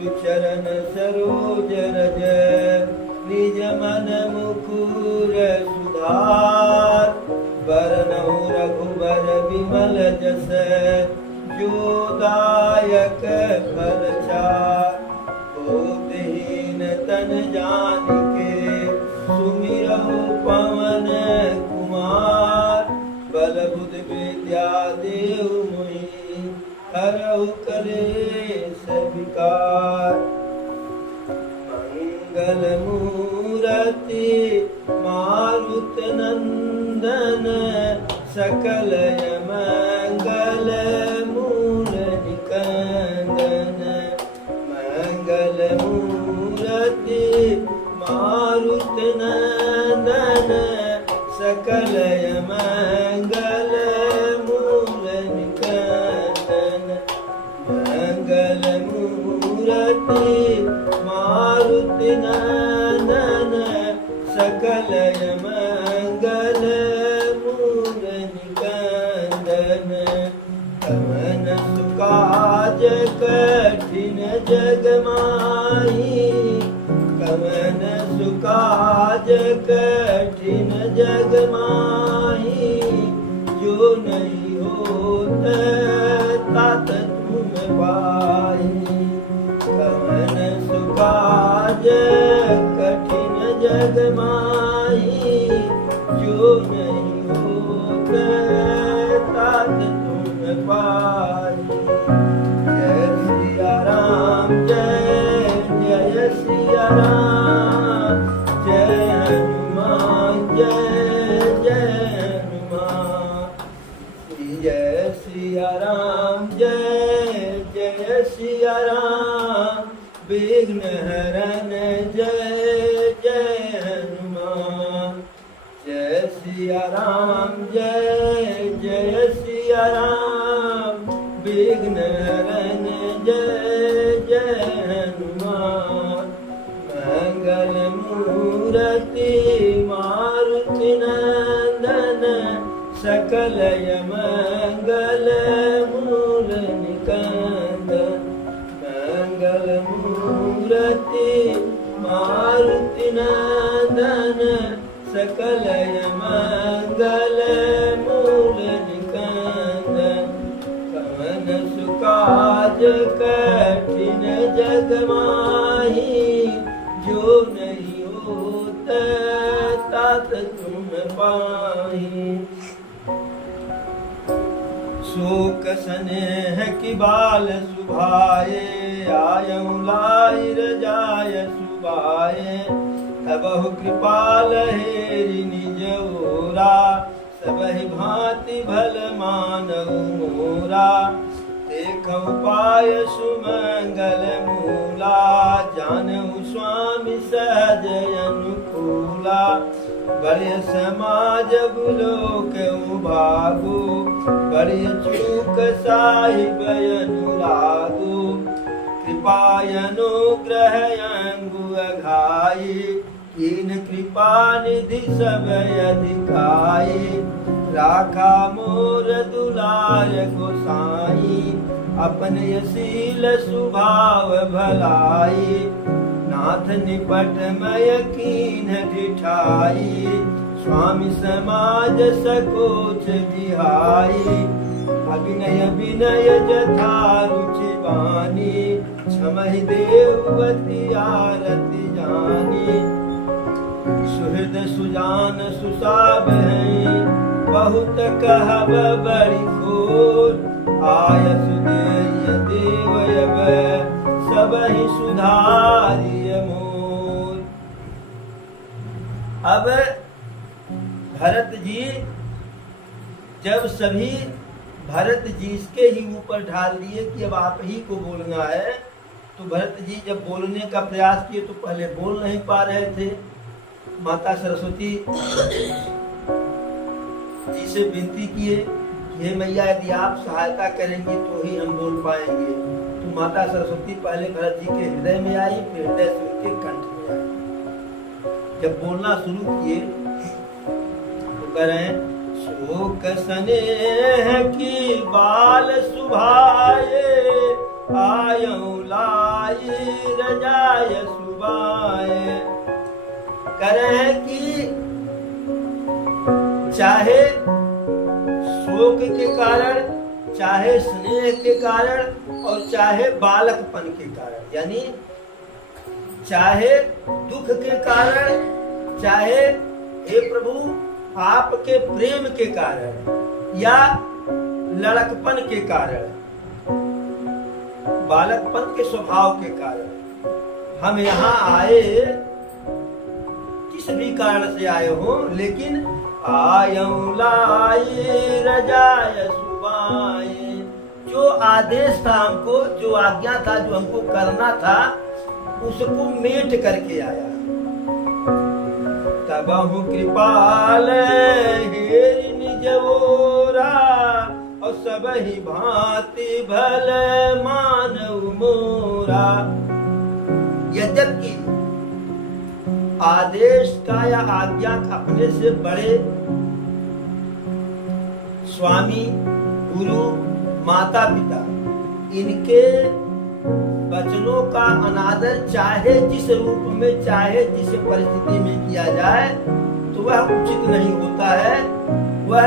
गुरु चरण सरोज रज निज मन मुकुर सुधार बरनउँ रघुबर विमल जस जो दायक फल चार होतहीन तन जानिके सुमिरहु पवन कुमार बल बुद्धि विद्या देहु मोहि हरहु कलेश विकार मंगल मूरति मारुत नंदन सकल मंगल मूल निकंदन मंगल मूरति मारुत नंदन सकल मंगल मूल निकंदन मंगल मूरति मारुति नंदन सकल मंगल मूल निकंदन कवन सुकाज कठिन जग माही कवन सुकाज कठिन जग माही जो नहीं होत तात तुम पाई कवन सुकाज कठिन जग माही जो नहीं होत तात तुम पाई जय सिया राम जय जय सिया राम जय हनुमान जय जय हनुमान जय सिया राम जय जय सिया राम विघ्न हरन जय जय हनुमान जय सिया राम जय जय सिया राम विघ्न हरन जय जय हनुमान मंगल मूरति मारुति नंदन सकल मंगल मूल निकंदन मंगल मूरति मारुति नंदन सकल मंगल मूल निकंदन कवन सुकाज कठिन जग माही जो नहीं होत तात तुम पाही शोक स्नेह की बाल सुभाए आयऊ लाइर जाय सुबाए तबहु कृपाल हेरि निज ओरा सबहि भांति भल मानऊ मोरा देखऊ पाय सुमंगल मूला जानऊ स्वामी सहज अनुकूला बड़े समाज बुलोक भागो बड़े चूक साहिब अनुरागो कृपायनुग्रह अंगु अघाई कीन कृपा निधि सब अधिकाई राखा मोर दुलार गोसाई अपने शील स्वभाव भलाई नाथ निपट मय कीन ढिठाई स्वामी समाज सकोच बिहाई अभिनय विनय जथा रुचि बानी क्षमहि देववती आरती जानी सुहृद सुजान सुसाब हैं बहुत कहब बड़ी खोल आय सुदेय देवयब सबहि सुधारिय मोल। अब भरत जी जब सभी भरत जी के ही ऊपर ढाल दिए कि अब आप ही को बोलना है, तो भरत जी जब बोलने का प्रयास किए तो पहले बोल नहीं पा रहे थे। माता सरस्वती जी से विनती किए कि हे मैया यदि आप सहायता करेंगे तो ही हम बोल पाएंगे। तो माता सरस्वती पहले भरत जी के हृदय में आई, फिर हृदय से उनके कंठ में आई। जब बोलना शुरू किए तो कह रहे हैं शोक स्नेह की बाल सुभाए आयऊ लाई रजाय सुबाए। करें कि चाहे शोक के कारण, चाहे स्नेह के कारण और चाहे बालकपन के कारण, यानी चाहे दुख के कारण, चाहे हे प्रभु आपके प्रेम के कारण या लड़कपन के कारण, बालकपन के स्वभाव के कारण हम यहाँ आए, किस भी कारण से आए हो, लेकिन आयऊ लाई रजाय सुबाए। जो आदेश था हमको, जो आज्ञा था, जो हमको करना था, उसको मेट करके आया। तबहु कृपाल हेरि निज ओरा, और सबहि भांति भल मानव मोरा। यद्यपि आदेश का या आज्ञा अपने से बड़े स्वामी, गुरु, माता पिता, इनके वचनों का अनादर चाहे जिस रूप में, चाहे जिस परिस्थिति में किया जाए तो वह उचित नहीं होता है, वह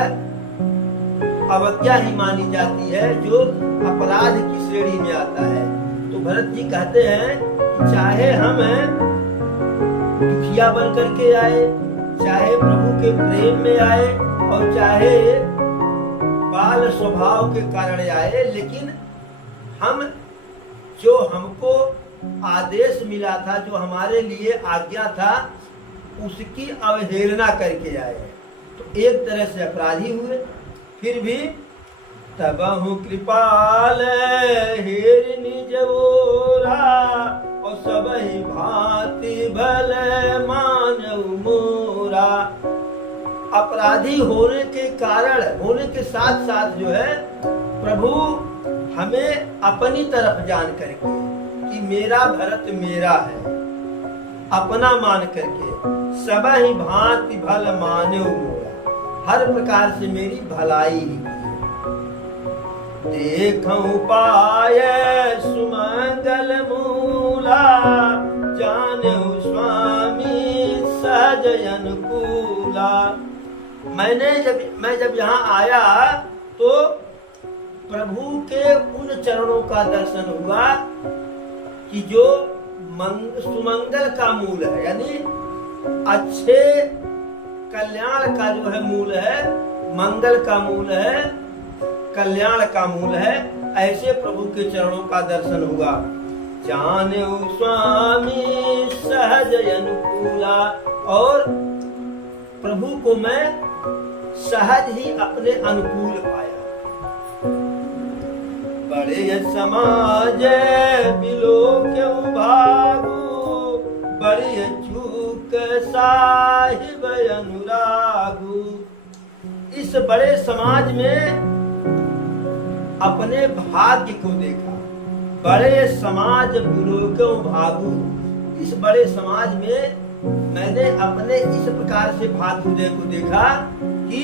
अवज्ञा ही मानी जाती है, जो अपराध की श्रेणी में आता है। तो भरत जी कहते हैं चाहे हम दुखिया बन करके आए, चाहे प्रभु के प्रेम में आए और चाहे बाल स्वभाव के कारण आए, लेकिन हम जो हमको आदेश मिला था, जो हमारे लिए आज्ञा था, उसकी अवहेलना करके आए, तो एक तरह से अपराधी हुए। फिर भी तबहु कृपाल हेरि निज ओरा, और सबहि भांति भल मानव मोरा। अपराधी होने के कारण, होने के साथ साथ जो है, प्रभु हमें अपनी तरफ जान करके कि मेरा भरत मेरा है, अपना मान करके सबहि भांति भल मानव मोरा, हर प्रकार से मेरी भलाई ही की। देखऊं पाय सुमंगल मूला, जानऊ स्वामी सहज अनुकूला। मैं जब यहाँ आया तो प्रभु के उन चरणों का दर्शन हुआ कि जो सुमंगल का मूल है, यानी अच्छे कल्याण का जो है मूल है, मंगल का मूल है, कल्याण का मूल है, ऐसे प्रभु के चरणों का दर्शन हुआ। जानेऊ स्वामी सहज अनुकूला, और प्रभु को मैं सहज ही अपने अनुकूल पाया। बड़े समाज बिलो क्यों भागू, बड़ी चूक साहिब अनुरागू। इस बड़े समाज में अपने भाग्य को देखा। बड़े समाज बिलो क्यों भागू, इस बड़े समाज में मैंने अपने इस प्रकार से भाग्योदय को देखा कि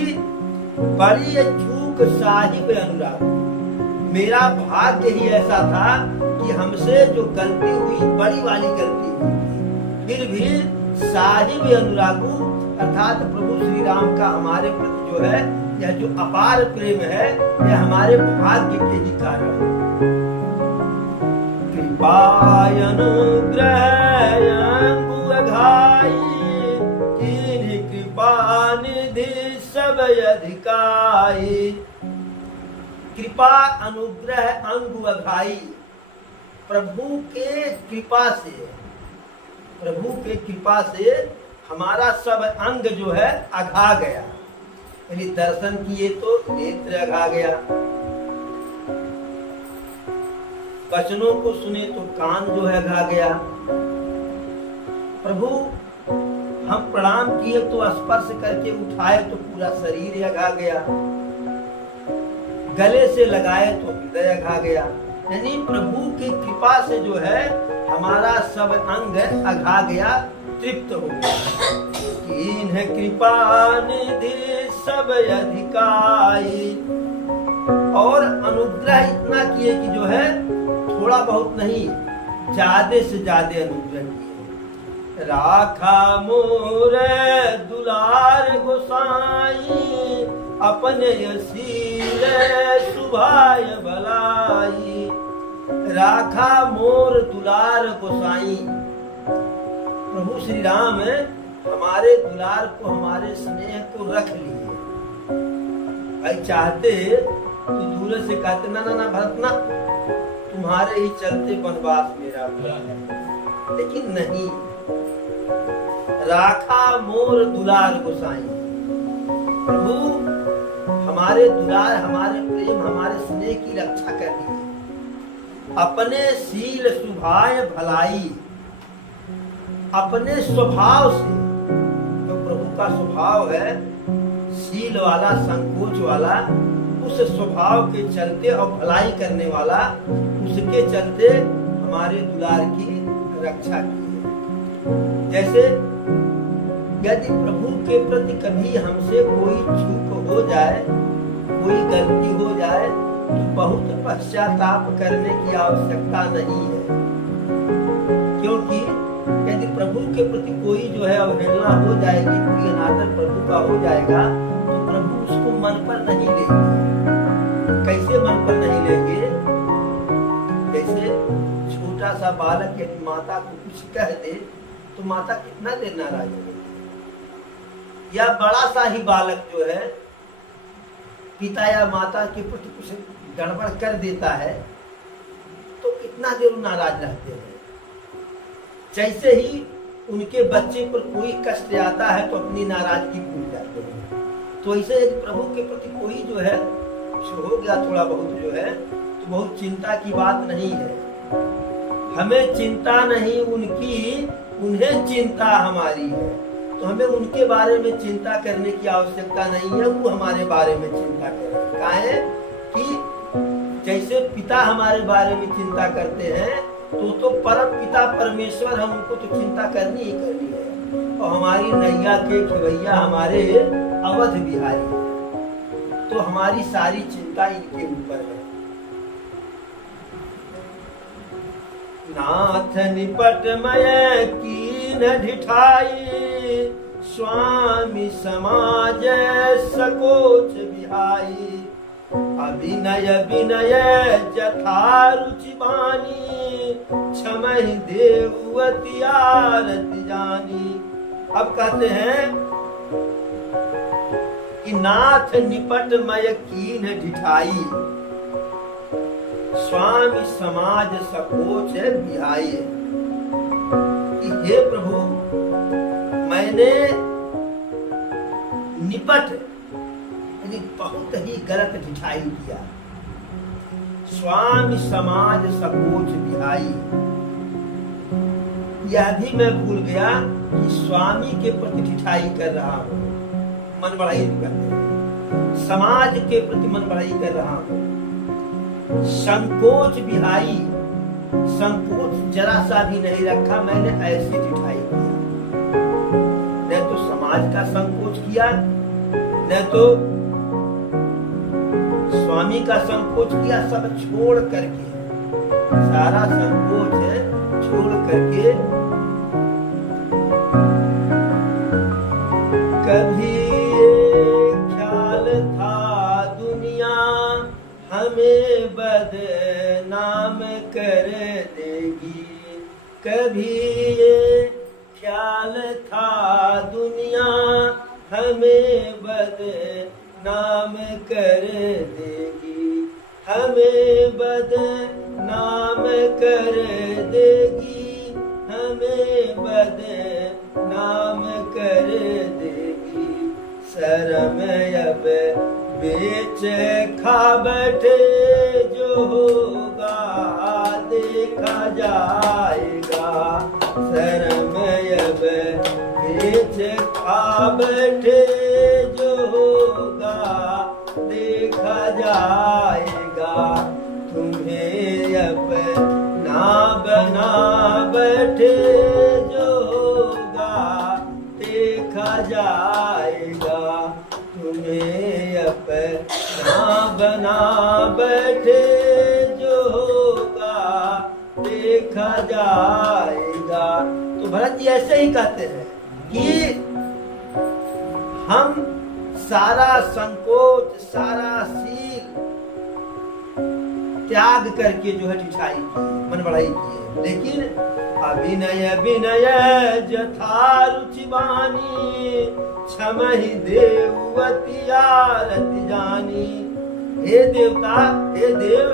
बड़ी चूक साहिब अनुराग। मेरा भाग्य ही ऐसा था कि हमसे जो गलती हुई, बड़ी वाली गलती हुई, फिर भी साहिब अनुरागू अर्थात प्रभु श्री राम का हमारे प्रति जो है, यह जो अपार प्रेम है, यह हमारे भाग्य के ही कारण है। कृपा अनुग्रह कृपा निधि सब अधिकाई। कृपा अनुग्रह अंग अघाई। प्रभु के कृपा से, प्रभु के कृपा से हमारा सब अंग जो है अघा गया, यानी दर्शन किए तो नेत्र अघा गया, वचनों को सुने तो कान जो है अघा गया। प्रभु हम प्रणाम किए तो स्पर्श करके उठाए तो पूरा शरीर अघा गया, गले से लगाए तो हृदय अघा गया। यानी प्रभु की कृपा से जो है हमारा सब अंग अघा गया, तृप्त हो गया। इन्हें कृपा निधि सब अधिकाई। और अनुग्रह इतना किए कि जो है थोड़ा बहुत नहीं, ज्यादा से ज्यादा अनुग्रह किए। राखा मोर दुलार गोसाई, अपने असील सुभाय भलाई। राखा मोर दुलार गोसाई, प्रभु श्री राम हमारे दुलार को, हमारे स्नेह को रख लिए। भाई चाहते तो दूर से कहते ना ना ना भरत ना, तुम्हारे ही चलते वनवास मेरा हुआ है, लेकिन नहीं। राखा मोर दुलार गोसाई, प्रभु हमारे दुलार, हमारे प्रेम, हमारे स्नेह की रक्षा करनी है। अपने शील सुभाय भलाई, अपने स्वभाव से, तो प्रभु का स्वभाव है शील वाला, संकोच वाला, उस स्वभाव के चलते और भलाई करने वाला, उसके चलते हमारे दुलार की रक्षा की है। जैसे यदि प्रभु के प्रति कभी हमसे कोई चूक हो जाए, कोई गलती हो जाए, तो बहुत पश्चाताप करने की आवश्यकता नहीं है, क्योंकि यदि प्रभु के प्रति कोई जो है अवहेलना हो जाएगी, कोई अनादर प्रभु का हो जाएगा, तो प्रभु उसको मन पर नहीं लेंगे। कैसे मन पर नहीं लेंगे? जैसे छोटा सा बालक यदि माता को कुछ कह दे तो माता कितना देर नाराज होगी, या बड़ा सा ही बालक जो है पिता या माता के प्रति कुछ गड़बड़ कर देता है तो कितना देर नाराज रहते हैं। जैसे ही उनके बच्चे पर कोई कष्ट आता है तो अपनी नाराजगी भूल जाते हैं। तो ऐसे यदि प्रभु के प्रति कोई जो है हो गया थोड़ा बहुत जो है, तो बहुत चिंता की बात नहीं है। हमें चिंता नहीं उनकी, उन्हें चिंता हमारी है। तो हमें उनके बारे में चिंता करने की आवश्यकता नहीं है, वो हमारे बारे में चिंता करें। काहे कि जैसे पिता हमारे बारे में चिंता करते हैं, तो परम पिता परमेश्वर, हम उनको तो चिंता करनी ही करनी है। और हमारी नैया के खिवैया हमारे अवध बिहारी है, तो हमारी सारी चिंता इनके ऊपर है। नाथ निपट मय कीन ढिठाई, स्वामी समाज सकोच बिहाई। अभिनय विनय जथा रुचि बानी, क्षमहि देववती आरती जानी। अब कहते हैं कि नाथ निपट मय कीन ढिठाई, स्वामी समाज सकोच बिहाई। कि हे प्रभु, मैंने निपट यानी बहुत ही गलत ढिठाई किया। स्वामी समाज सकोच बिहाई, यह भी मैं भूल गया कि स्वामी के प्रति ढिठाई कर रहा हूँ, मन बढ़ाई करते हैं। समाज के प्रति मन बढ़ाई कर रहा हूँ। संकोच बिहाई, संकोच जरा सा भी नहीं रखा मैंने, ऐसी ढिठाई किया। न तो समाज का संकोच किया, न तो स्वामी का संकोच किया। सब छोड़ करके, सारा संकोच छोड़ करके, कभी ख्याल था दुनिया हमें बदनाम कर देगी। कभी ख्याल था दुनिया हमें बदनाम कर देगी, हमें बदनाम कर देगी, हमें बदनाम कर देगी। शर्म अब बेच खा बैठे, जो होगा देखा जाएगा। शर्म अब बेच खा बैठे, जो होगा देखा जाएगा। तुम्हें अपना बना बैठे, जो होगा देखा जाएगा। तुम्हें अपना बना बैठे, जो होगा देखा जाएगा। तो भरत जी ऐसे ही कहते हैं कि हम सारा संकोच, सारा शील त्याग करके जो है ढिठाई की, मन बढ़ाई की, लेकिन अभिनय विनय जथा रुचि बानी, क्षमहि देववती आरती जानी। हे देवता, हे देव,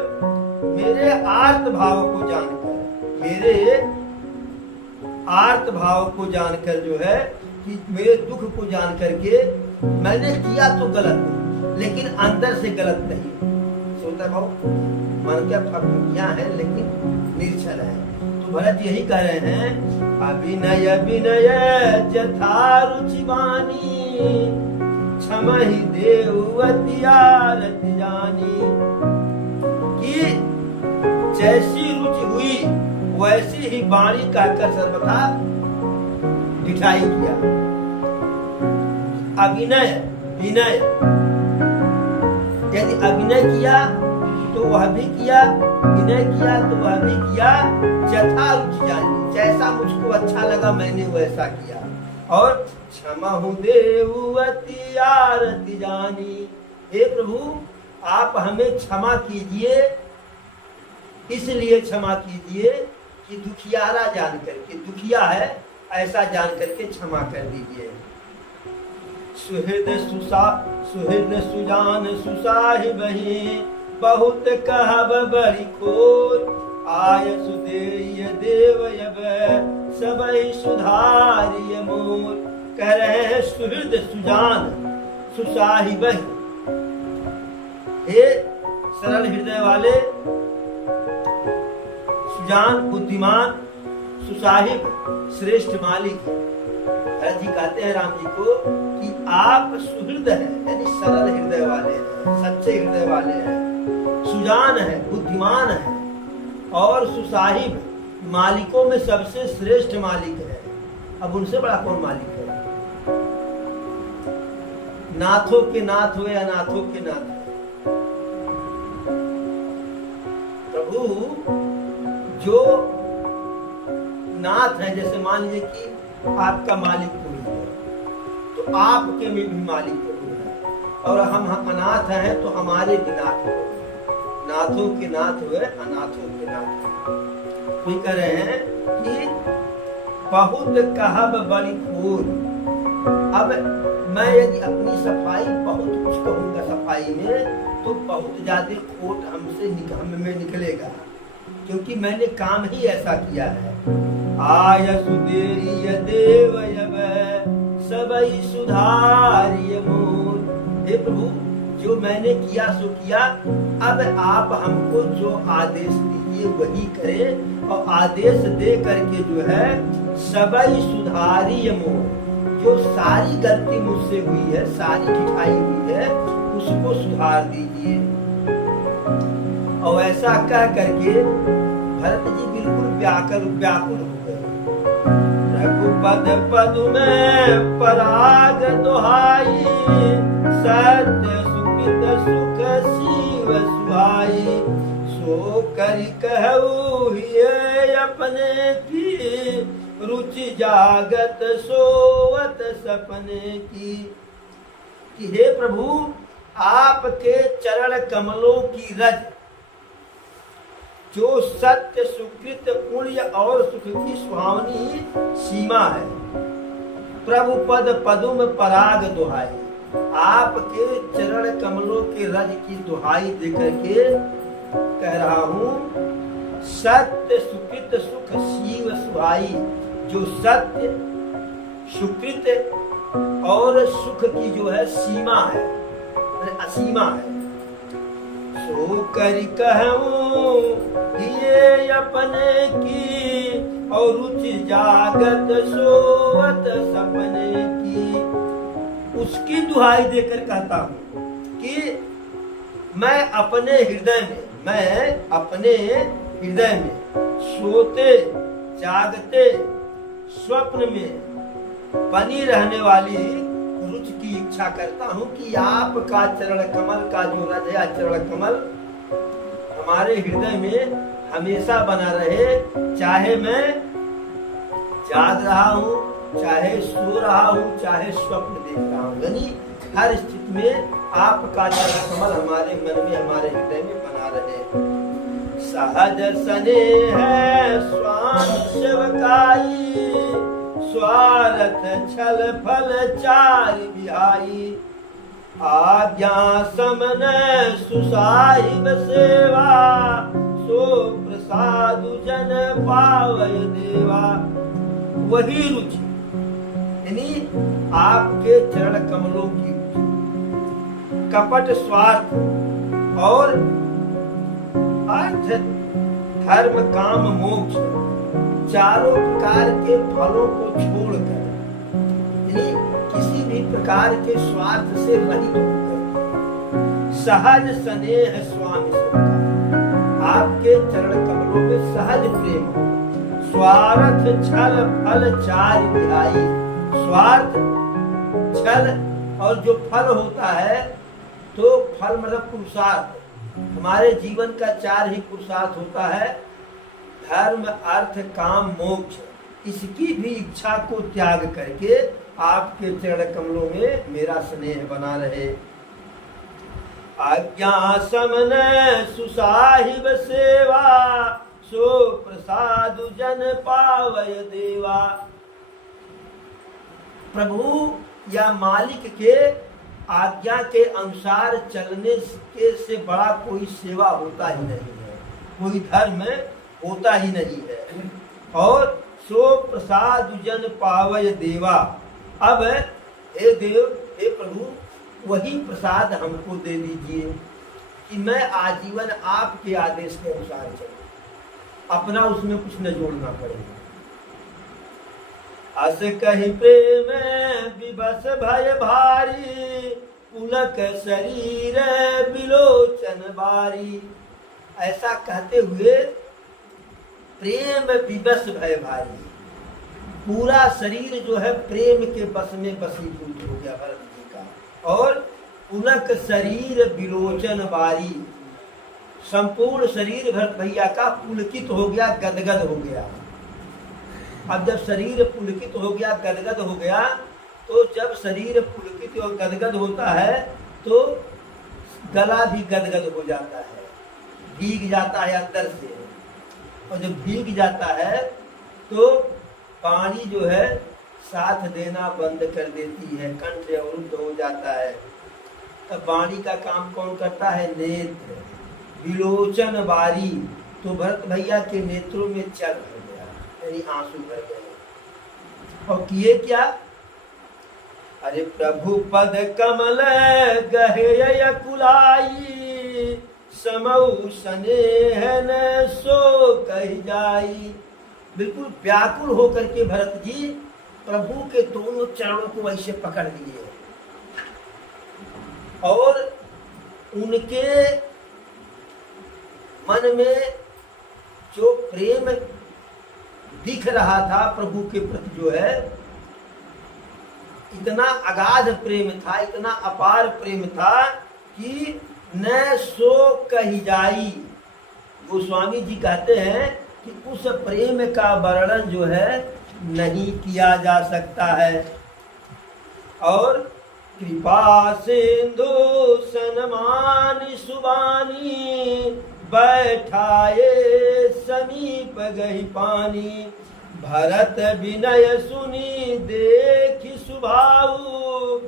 मेरे आर्त भाव को जानकर, मेरे आर्त भाव को जानकर जो है कि मेरे दुख को जान करके मैंने किया तो गलत, लेकिन अंदर से गलत नहीं। सोता भाव मन क्या किया है लेकिन निर्छल है। तो भरत यही कह रहे हैं, अभिनय विनय जथा रुचि बानी, क्षमहि देववती आरती जानी। कि जैसी रुचि हुई वैसी ही वाणी कहकर सर्वथा ढिठाई किया। अभिनय विनय, यदि अभिनय किया तो वह भी किया, विनय किया तो वह भी किया, जथा रुचि जानी, जैसा मुझको अच्छा लगा मैंने वैसा किया। और क्षमा हूँ देववती आरती जानी, हे प्रभु आप हमें क्षमा कीजिए, इसलिए क्षमा कीजिए कि दुखियारा जान करके, दुखिया है ऐसा जान करके क्षमा कर दीजिए। सुहृद सुजान सुसाहिबहि, बहुत कहब बड़ी खोर, आय सुदेय देव यब सबहि सुधारिय मोर। कह रहे हैं सुहृद सुजान सुसाहिबहि, हे सरल हृदय वाले, सुजान बुद्धिमान, सुसाहिब श्रेष्ठ मालिक। भरत जी कहते हैं राम जी को कि आप सुहृद हैं, यानी सरल हृदय वाले हैं, सच्चे हृदय वाले हैं, सुजान है, बुद्धिमान है, और सुसाहिब मालिकों में सबसे श्रेष्ठ मालिक है। अब उनसे बड़ा कौन मालिक है? नाथों के नाथ हुए, अनाथों के नाथ। प्रभु जो नाथ है, जैसे मान लीजिए कि आपका मालिक कोई है तो आपके में भी मालिक कोई है, और हम अनाथ हैं तो हमारे भी नाथ हो। नाथों के नाथ हुए, अनाथों के नाथ। कोई कह रहे हैं कि बहुत कहब बड़ी खोर। अब मैं यदि अपनी सफाई बहुत कुछ कहूंगा सफाई में, तो बहुत ज्यादा खोट हमसे हम में निकलेगा, क्योंकि मैंने काम ही ऐसा किया है। आय सुदेय देव यब सबहि सुधारिय मोर। हे प्रभु जो मैंने किया सो किया, अब आप हमको जो आदेश दीजिए वही करें, और आदेश दे करके जो है सबहि सुधारिय मोर, जो सारी गलती मुझसे हुई है, सारी ढिठाई हुई है, उसको सुधार दीजिए। और ऐसा कह करके भरत जी बिल्कुल व्याकुल हो गए। रघुपद पदु में पराग दोहाई, सत्य सुकृत सुख शिव सुहाई। सो करि कहु हिये अपने की, रुचि जागत सोवत सपने की। कि हे प्रभु आपके चरण कमलों की रज, जो सत्य सुकृत पुण्य और सुख की सुहावनी सीमा है। प्रभु पद पदुम पराग दुहाई, आपके चरण कमलों के रज की दुहाई देकर के कह रहा हूँ, सत्य सुकृत सुख शिव सुहाई। जो सत्य सुकृत और सुख की जो है सीमा है, असीमा है। सो करि कहूं ये अपने की, और रुचि जागत सोवत सपने की। उसकी दुहाई देकर कहता हूं कि मैं अपने हृदय में सोते जागते स्वप्न में बनी रहने वाली रुचि की इच्छा करता हूं कि आपका चरण कमल का जो रज है, चरण कमल हमारे हृदय में हमेशा बना रहे, चाहे मैं जाग रहा हूँ, चाहे सो रहा हूँ, चाहे स्वप्न देख रहा हूँ। यानी हर स्थिति में आपका चरण कमल हमारे मन में, हमारे हृदय में बना रहे। सहज स्नेह स्वामी सेवकाई, स्वार्थ छल फल चारि बिहाई, आज्ञा समन सुसाहिब सेवा, सो प्रसादु जन पावय देवा। वही रुचि, यानी आपके चरण कमलों की रुचि, कपट स्वार्थ और अर्थ धर्म काम मोक्ष चारों प्रकार के फलों को छोड़कर, यानी किसी भी प्रकार के स्वार्थ से रहित होकर, सहज स्नेह स्वामी सेवका, आपके चरण कमलों में सहज प्रेम हो, स्वार्थ छल फल चारि बिहाई। स्वार्थ छल और जो फल होता है, तो फल मतलब पुरुषार्थ, हमारे जीवन का 4 ही पुरुषार्थ होता है, धर्म अर्थ काम मोक्ष। इसकी भी इच्छा को त्याग करके आपके चरण कमलों में मेरा स्नेह बना रहे। आज्ञा समन सुसाहिब सेवा, सो प्रसादु जन पावय देवा। प्रभु या मालिक के आज्ञा के अनुसार चलने के से बड़ा कोई सेवा होता ही नहीं है, कोई धर्म होता ही नहीं है। और सो प्रसाद जन पावय देवा। अब हे देव, हे प्रभु, वही प्रसाद हमको दे दीजिए कि मैं आजीवन आपके आदेश के अनुसार चलूं, अपना उसमें कुछ न जोड़ना पड़ेगा। अस कहि प्रेम विवश भय भारी, पुलक शरीर बिलोचन बारी। ऐसा कहते हुए प्रेम विवश भय भारी, पूरा शरीर जो है प्रेम के बस में बसीभूत हो गया भरत जी का। और पुलक शरीर बिलोचन बारी, संपूर्ण शरीर भरत भैया का पुलकित हो गया, गदगद हो गया। अब जब शरीर पुलकित हो गया, गदगद हो गया, तो जब शरीर पुलकित और गदगद होता है तो गला भी गदगद हो जाता है, भीग जाता है अंदर से। और जब भीग जाता है तो पानी जो है साथ देना बंद कर देती है, कंठ अवरुद्ध हो जाता है। तब वाणी का काम कौन करता है? नेत्र। विलोचन बारी, तो भरत भैया के नेत्रों में चल भर गया, यानी आंसू भर गए। और किए क्या? अरे प्रभु पद कमल गहे कुलाई, समऊ स्नेह न सो कह जाई। बिल्कुल व्याकुल होकर के भरत जी प्रभु के दोनों चरणों को ऐसे पकड़ लिए और उनके मन में जो प्रेम दिख रहा था प्रभु के प्रति, जो है इतना अगाध प्रेम था, इतना अपार प्रेम था कि न सो कही जाई। गोस्वामी जी कहते हैं कि उस प्रेम का वर्णन जो है नहीं किया जा सकता है। और कृपा सिंधु सनमान सुबानी, बैठाए समीप गही पानी। भरत विनय सुनी देखी सुभाऊ,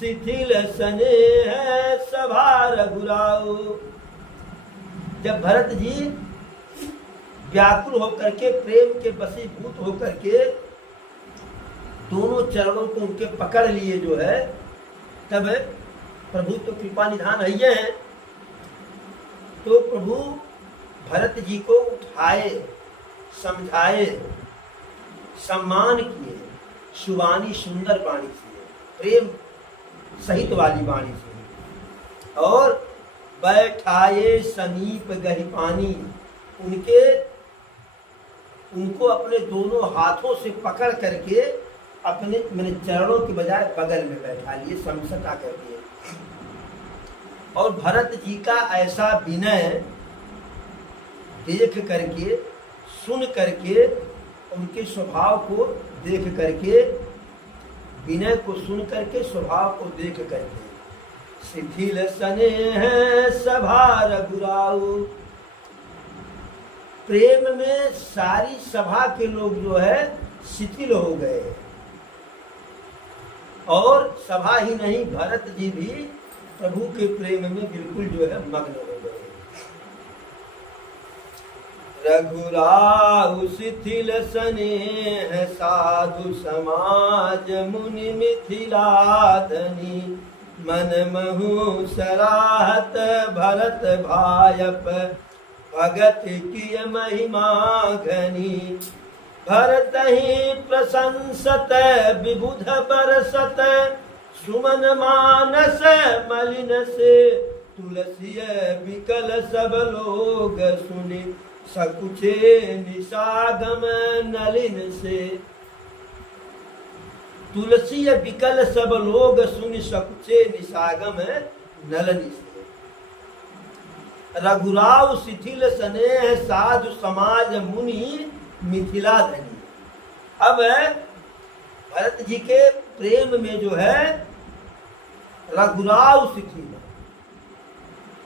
शिथिल स्नेह सभा रघुराऊ। जब भरत जी व्याकुल होकर के प्रेम के वशीभूत होकर के दोनों चरणों को उनके पकड़ लिए जो है, तब प्रभु तो कृपा निधान है। तो प्रभु भरत जी को उठाए, समझाए, सम्मान किए, सुवानी सुंदर वाणी से, प्रेम सहित वाली वाणी से। और बैठाए समीप गही पानी, उनको अपने दोनों हाथों से पकड़ करके अपने मैंने चरणों के बजाय बगल में बैठा लिए, समझता कर दिए। और भरत जी का ऐसा विनय देख करके, सुन करके, उनके स्वभाव को देख करके, विनय को सुन करके, स्वभाव को देख करके, शिथिल स्नेह सभा रघुराऊ, प्रेम में सारी सभा के लोग जो है शिथिल हो गए, और सभा ही नहीं भरत जी भी प्रभु के प्रेम में बिल्कुल जो है मग्न हो गए। रघुराऊ शिथिल स्नेह साधु समाज मुनि मिथिलाधनी, मन महु सराहत भरत भायप, भगत की महिमा घनी, भरत ही प्रशंसत विबुध बरसत, सुमन मानस मलिन से, तुलसी विकल सब लोग सुनि, सकुचे निसागम नलिन से। तुलसी विकल सब लोग सुनि, सकुचे निसागम नलिन से। रघुराव शिथिल स्नेह साधु समाज मुनि मिथिला धनी। अब भरत जी के प्रेम में जो है रघुराव शिथिल,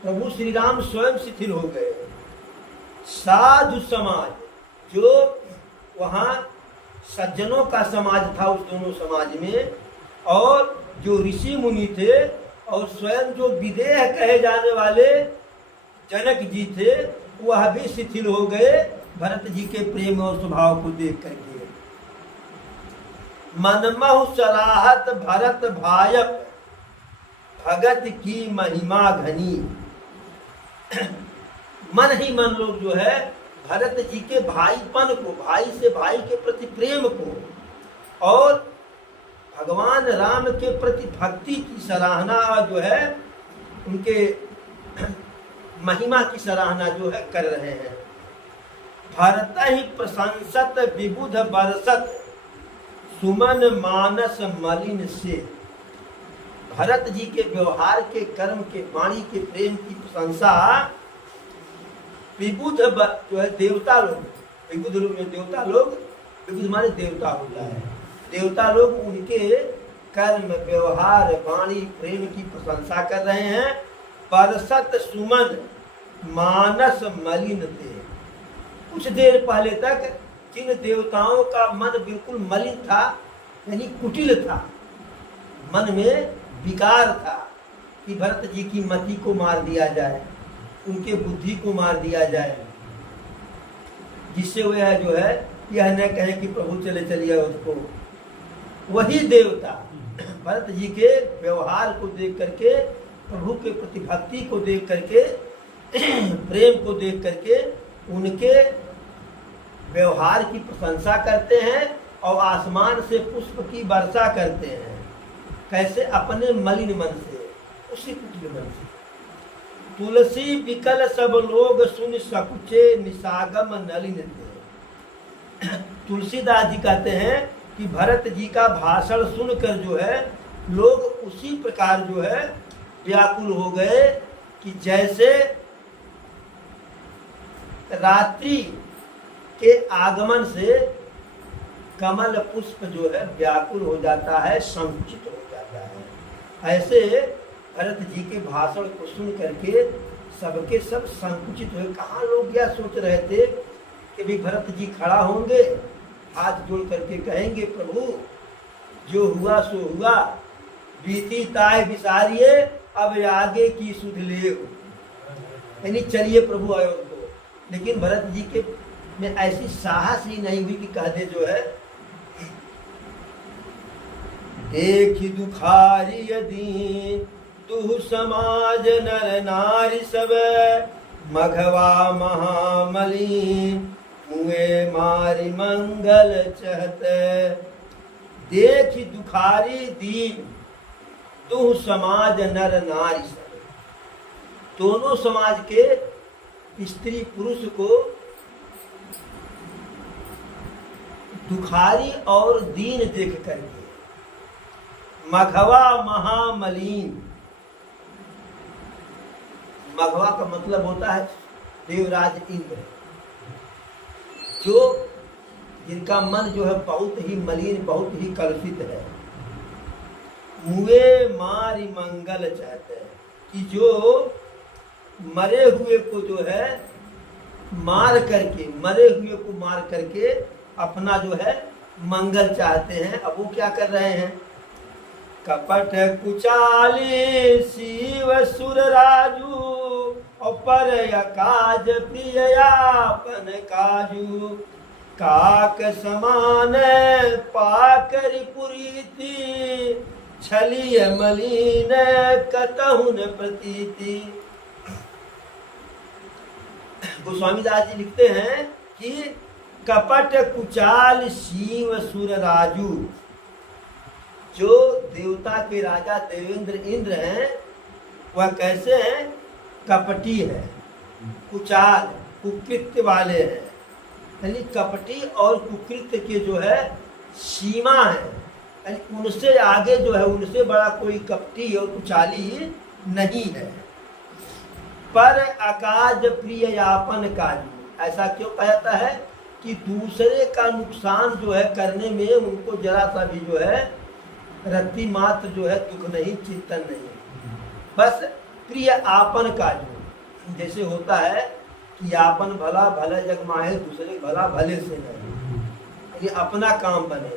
प्रभु श्री राम स्वयं शिथिल हो गए। साधु समाज, जो वहाँ सज्जनों का समाज था उस दोनों समाज में, और जो ऋषि मुनि थे, और स्वयं जो विदेह कहे जाने वाले जनक जी थे, वह भी शिथिल हो गए भरत जी के प्रेम और स्वभाव को देख करके। मनमहु सराहत भरत भायप, भगत की महिमा घनी। मन ही मन लोग जो है भरत जी के भाईपन को, भाई से भाई के प्रति प्रेम को, और भगवान राम के प्रति भक्ति की सराहना जो है, उनके महिमा की सराहना जो है कर रहे हैं। भरत ही प्रशंसत विबुध बरसत, सुमन मानस मलिन से। भरत जी के व्यवहार के, कर्म के, वाणी के, प्रेम की प्रशंसा विबुध जो है देवता लोग, विबुध लोग देवता लोग, विबुध माने देवता होता है, देवता लोग उनके कर्म, व्यवहार, वाणी, प्रेम की प्रशंसा कर रहे हैं। बरसत सुमन मानस मलिन थे। कुछ देर पहले तक जिन देवताओं का मन बिल्कुल मलिन था, यानी कुटिल था, मन में विकार था कि भरत जी की मति को मार दिया जाए, उनके बुद्धि को मार दिया जाए, जिससे वह जो है यह न कहे कि प्रभु चले चलिए उसको। वही देवता भरत जी के व्यवहार को देख करके, प्रभु के प्रति भक्ति को देख करके, प्रेम को देख करके उनके व्यवहार की प्रशंसा करते हैं और आसमान से पुष्प की वर्षा करते हैं। कैसे? अपने मलिन मन से, उसी कुटिल मन से। तुलसी विकल सब लोग सुन सकुचे निसागम नलिन थे। तुलसीदास जी कहते हैं कि भरत जी का भाषण सुनकर जो है लोग उसी प्रकार जो है व्याकुल हो गए कि जैसे रात्रि के आगमन से कमल पुष्प जो है व्याकुल हो जाता है, संकुचित हो जाता है। ऐसे भरत जी के भाषण को सुन करके सबके सब संकुचित हुए। कहाँ लोग क्या सोच रहे थे कि भी भरत जी खड़ा होंगे, हाथ जोड़ करके कहेंगे प्रभु जो हुआ सो हुआ, बीती ताय विसारिये अब आगे की सुध ले, यानी चलिए प्रभु अयोध्या को। लेकिन भरत जी के में ऐसी साहस ही नहीं हुई कि कह दे जो है देखी दुखारी यदि तू समाज नर नारी सब, मघवा महामली मुए मारी मंगल चहत। देखी दुखारी दीन तू समाज नर नारी सब। दोनों समाज के स्त्री पुरुष को दुखारी और दीन देख करके, मघवा महामलीन, मघवा का मतलब होता है देवराज इंद्र, जो जिनका मन जो है बहुत ही मलिन, बहुत ही कलुषित है, मुए मारी मंगल चाहते हैं, कि जो मरे हुए को जो है मार करके, मरे हुए को मार करके अपना जो है मंगल चाहते हैं। अब वो क्या कर रहे हैं? कपट कुचाली शिव सुर राजू, और पर काज प्रियापन काजू, काक समान पाकर पुरीति, छलिय मलिन कतहुन प्रतीति। गोस्वामी दास जी लिखते हैं कि कपट कुचाल शिव सुर राजू, जो देवता के राजा देवेंद्र इंद्र हैं वह कैसे हैं? कपटी है, कुचाल कुकृत्य वाले हैं, यानी कपटी और कुकृत्य के जो है सीमा है, यानी उनसे आगे जो है, उनसे बड़ा कोई कपटी और कुचाली नहीं है। पर अकाज प्रिय यापन काजू, ऐसा क्यों कहता है? कि दूसरे का नुकसान जो है करने में उनको जरा सा भी जो है रत्ती मात्र जो है दुख नहीं, चिंतन नहीं, बस प्रिय आपन काजू। जैसे होता है कि आपन भला भले जग माहे, दूसरे भला भले से नहीं, ये अपना काम बने।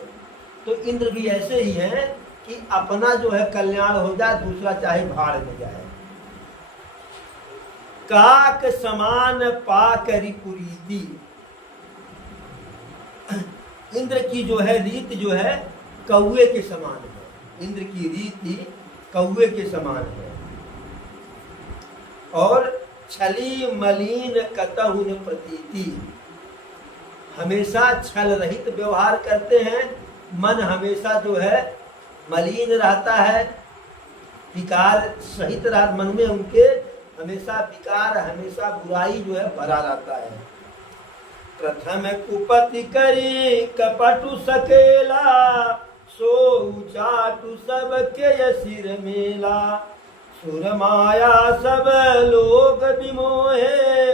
तो इंद्र भी ऐसे ही हैं कि अपना जो है कल्याण हो जाए, दूसरा चाहे भाड़ में जाए। काक समान पाकरी पुरीति, इंद्र की जो है रीत जो है कौवे के समान है, इंद्र की रीति कौवे के समान है। और छली मलिन कतहुन प्रतीति, हमेशा छल रहित व्यवहार करते हैं, मन हमेशा जो है मलिन रहता है, विकार सहित रह, मन में उनके हमेशा विकार, हमेशा बुराई जो है भरा रहता है। प्रथम कुपति करी कपटु सकेला, सो चाटु सब के सिर मेला, सुर माया सब लोग विमोहे,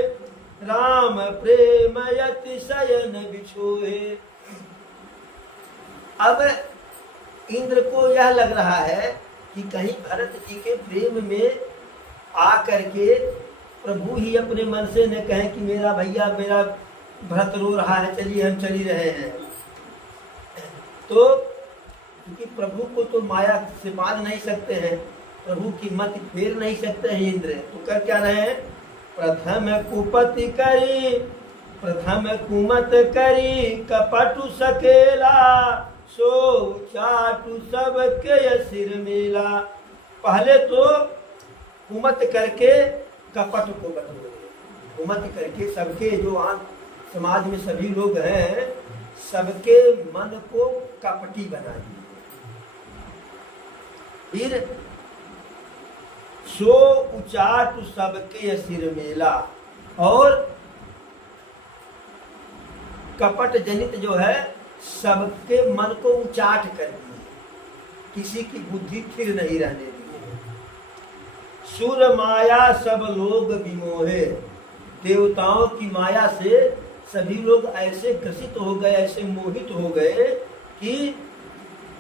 राम प्रेम अतिशयन बिछोहे। अब इंद्र को यह लग रहा है कि कहीं भरत जी के प्रेम में आ करके प्रभु ही अपने मन से न कहें कि मेरा भैया, मेरा भरत रो रहा है, चलिए हम चली रहे हैं। तो क्योंकि प्रभु को तो माया से बांध नहीं सकते हैं, प्रभु की मत फेर नहीं सकते हैं इंद्र, तो कर क्या रहे हैं? प्रथम कुपति करी, प्रथम कुमत करी कपटु सकेला, सो चाटु सब के सिर मेला। पहले तो कुमत करके कपट को बटोरे, कुमत करके सबके जो समाज में सभी लोग हैं सबके मन को कपटी बना दिए। फिर सो उचाटु सबके सिर मेला, और कपट जनित जो है सबके मन को उचाट कर दिए, किसी की बुद्धि स्थिर नहीं रहने दी। सुर माया सब लोग विमोहे, देवताओं की माया से सभी लोग ऐसे ग्रसित हो गए, ऐसे मोहित हो गए कि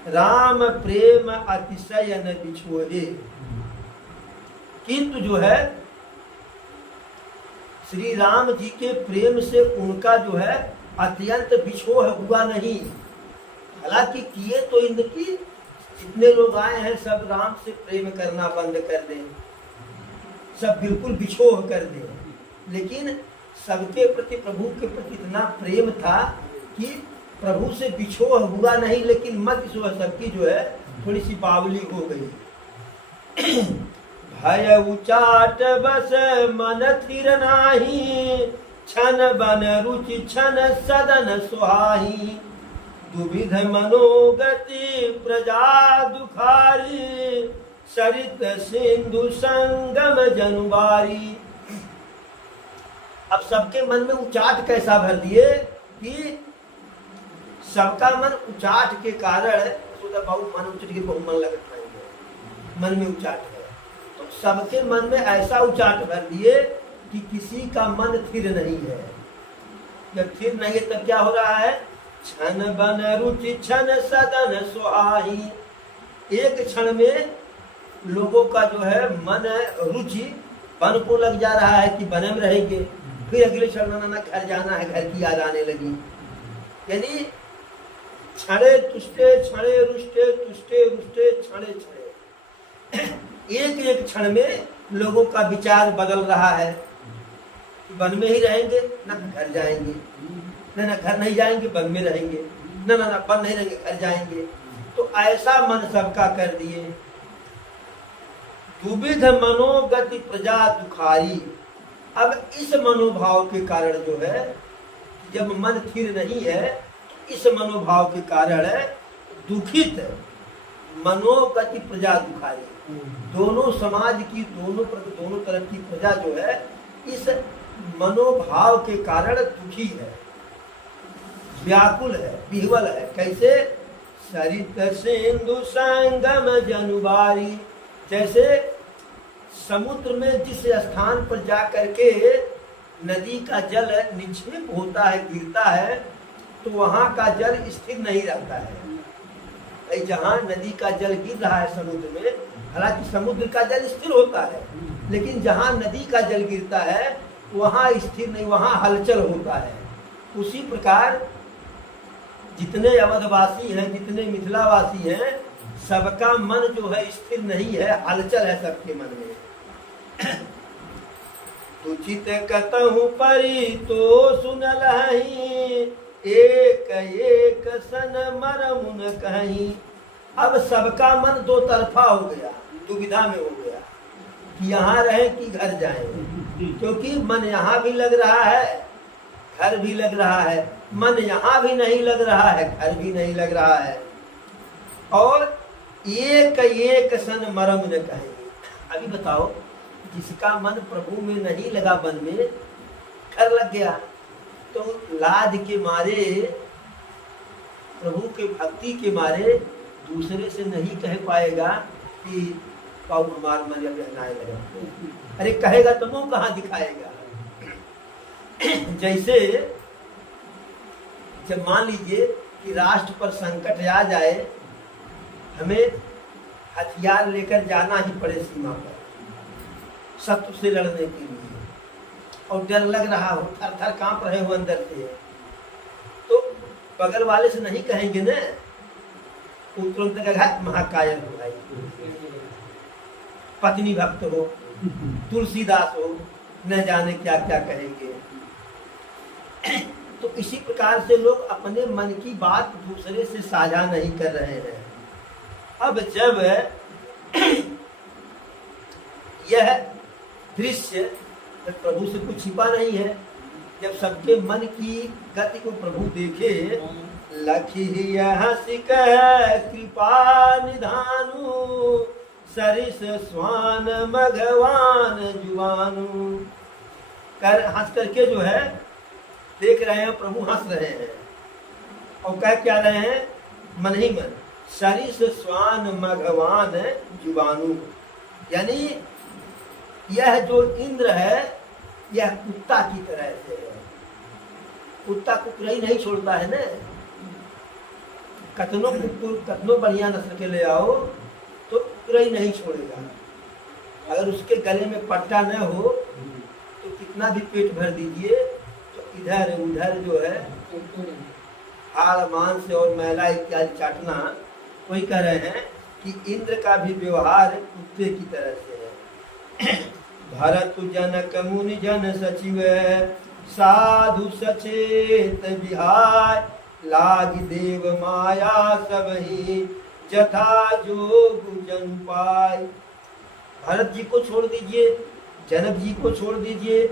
राम प्रेम अतिशय न बिछोहे। किंतु जो है श्री राम जी के प्रेम से उनका जो है अत्यंत बिछोह हुआ नहीं। हालांकि किए तो इंद्र की, जितने लोग आए हैं सब राम से प्रेम करना बंद कर दें, सब बिल्कुल बिछोह कर दें, लेकिन सबके प्रति, प्रभु के प्रति इतना प्रेम था कि प्रभु से बिछोह हुआ नहीं, लेकिन मत जो है सबकी जो है थोड़ी सी बावली हो गई। भय उचाट बस मन थिर नाही, छन बन रुचि छन सदन सुहाही, दुविध मनोगति प्रजा दुखारी, सरित सिंधु संगम जनुबारी। अब सबके मन में उचाट कैसा भर दिए कि सबका मन उचाट के कारण, बहुत मन उचट के बहुत मन लगत नहीं, मन में उचाट है, तो सबके मन में ऐसा उचाट भर दिए कि किसी का मन स्थिर नहीं है। जब स्थिर नहीं है तब क्या हो रहा है? क्षण बन रुचि क्षण सदन सुहाई। एक क्षण में लोगों का जो है मन रुचि वन को लग जा रहा है कि वन में रहेंगे, फिर अगले क्षण ना घर जाना है, घर की याद आने लगी। यानी क्षणे तुष्टे क्षणे रुष्टे तुष्टे रुष्टे क्षणे क्षणे, एक एक क्षण में लोगों का विचार बदल रहा है। वन में ही रहेंगे ना घर जाएंगे, ना घर नहीं जाएंगे वन में रहेंगे, ना वन नहीं रहेंगे घर जाएंगे। तो ऐसा मन सबका कर दिए। दुविध मनोगति प्रजा दुखारी। अब इस मनोभाव के कारण जो है, जब मन स्थिर नहीं है तो इस मनोभाव के कारण दुखित मनोगति प्रजा दुखारी। दोनों समाज की दोनों तरफ की प्रजा जो है इस मनोभाव के कारण दुखी है, व्याकुल है, विह्वल है। कैसे? सरित सिंधु संगम जनुबारी। जैसे समुद्र में जिस स्थान पर जा करके नदी का जल निक्षेप होता है, गिरता है, तो वहां का जल स्थिर नहीं रहता है। जहाँ नदी का जल गिर रहा है समुद्र में, हालांकि समुद्र का जल स्थिर होता है, लेकिन जहाँ नदी का जल गिरता है वहाँ स्थिर नहीं, वहाँ हलचल होता है। उसी प्रकार जितने अवधवासी हैं, जितने मिथिलावासी हैं, सबका मन जो है स्थिर नहीं है, हलचल है सबके मन में। तुचित कतहु परी तो सुन लही, एक एक सन मरमुन कहीं। अब सबका मन दो तरफा हो गया, दुविधा में हो गया कि यहाँ रहे कि घर जाए, क्योंकि मन यहाँ भी लग रहा है, घर भी लग रहा है, मन यहाँ भी नहीं लग रहा है, घर भी नहीं लग रहा है। और एक एक सन मरम न कहेंगे। अभी बताओ, जिसका मन प्रभु में नहीं लगा, मन में घर लग गया, तो लाज के मारे, प्रभु के भक्ति के मारे दूसरे से नहीं कह पाएगा कि पाऊ हमार मन बहनाए लगा। अरे कहेगा तो मुंह कहाँ दिखाएगा? जैसे जब मान लीजिए कि राष्ट्र पर संकट आ जाए, हमें हथियार लेकर जाना ही पड़े सीमा पर शत्रु से लड़ने के लिए, और डर लग रहा हो, थर थर कांप रहे हो अंदर से, तो बगल वाले से नहीं कहेंगे ना, तुरंत कहेगा महाकायल हो भाई, पत्नी भक्त हो, तुलसीदास हो, न जाने क्या क्या कहेंगे। तो इसी प्रकार से लोग अपने मन की बात दूसरे से साझा नहीं कर रहे हैं। अब जब यह दृश्य प्रभु से कुछ छिपा नहीं है, जब सबके मन की गति को प्रभु देखे, लखी हंसी कह कृपा निधानु, सरिस स्वान मघवान जुवानु। कर हंस करके जो है देख रहे हैं, प्रभु हंस रहे हैं और कह क्या रहे हैं मन ही मन, सरिस स्वान मघवान जुवानु। यानी यह जो इंद्र है यह कुत्ता की तरह से है। कुत्ता कुकुर ही नहीं छोड़ता है ना, कतनो कुकुर कतनो बढ़िया नस्ल के ले आओ तो कुकुर ही नहीं छोड़ेगा। अगर उसके गले में पट्टा न हो तो कितना भी पेट भर दीजिए तो इधर उधर जो है हाड़ मांस और मैला इत्यादि चाटना। वही कह रहे हैं कि इंद्र का भी व्यवहार कुत्ते की तरह से है। भरत जनक मुनि जन सचिव, साधु सचेत बिहार, लाग देव माया सबही, जथा जोग जन पाय। भरत जी को छोड़ दीजिए, जनक जी को छोड़ दीजिए,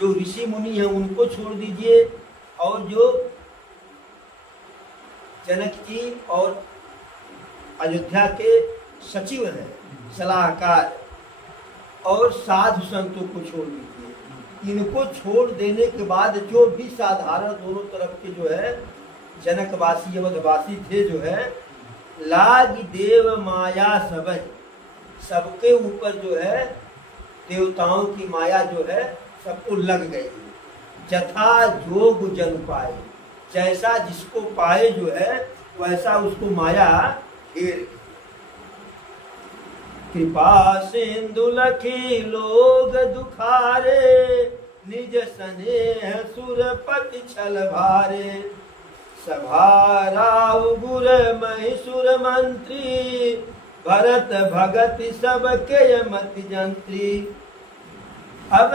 जो ऋषि मुनि हैं उनको छोड़ दीजिए, और जो जनक जी और अयोध्या के सचिव हैं, सलाहकार, और साधु संतों को छोड़ दीजिए। इनको छोड़ देने के बाद जो भी साधारण दोनों तरफ के जो है जनकवासी अवधवासी थे जो है, लाग देव माया सब, सबके ऊपर जो है देवताओं की माया जो है सबको लग गई। चथा जोग जन पाए, जैसा जिसको पाए जो है वैसा उसको माया घेर। कृपा सिंधु लखी लोग दुखारे, निज स्नेह सुरपति छल भारे। सभा राव गुर महिषुर मंत्री, भरत भगत सबके मति जंत्री। अब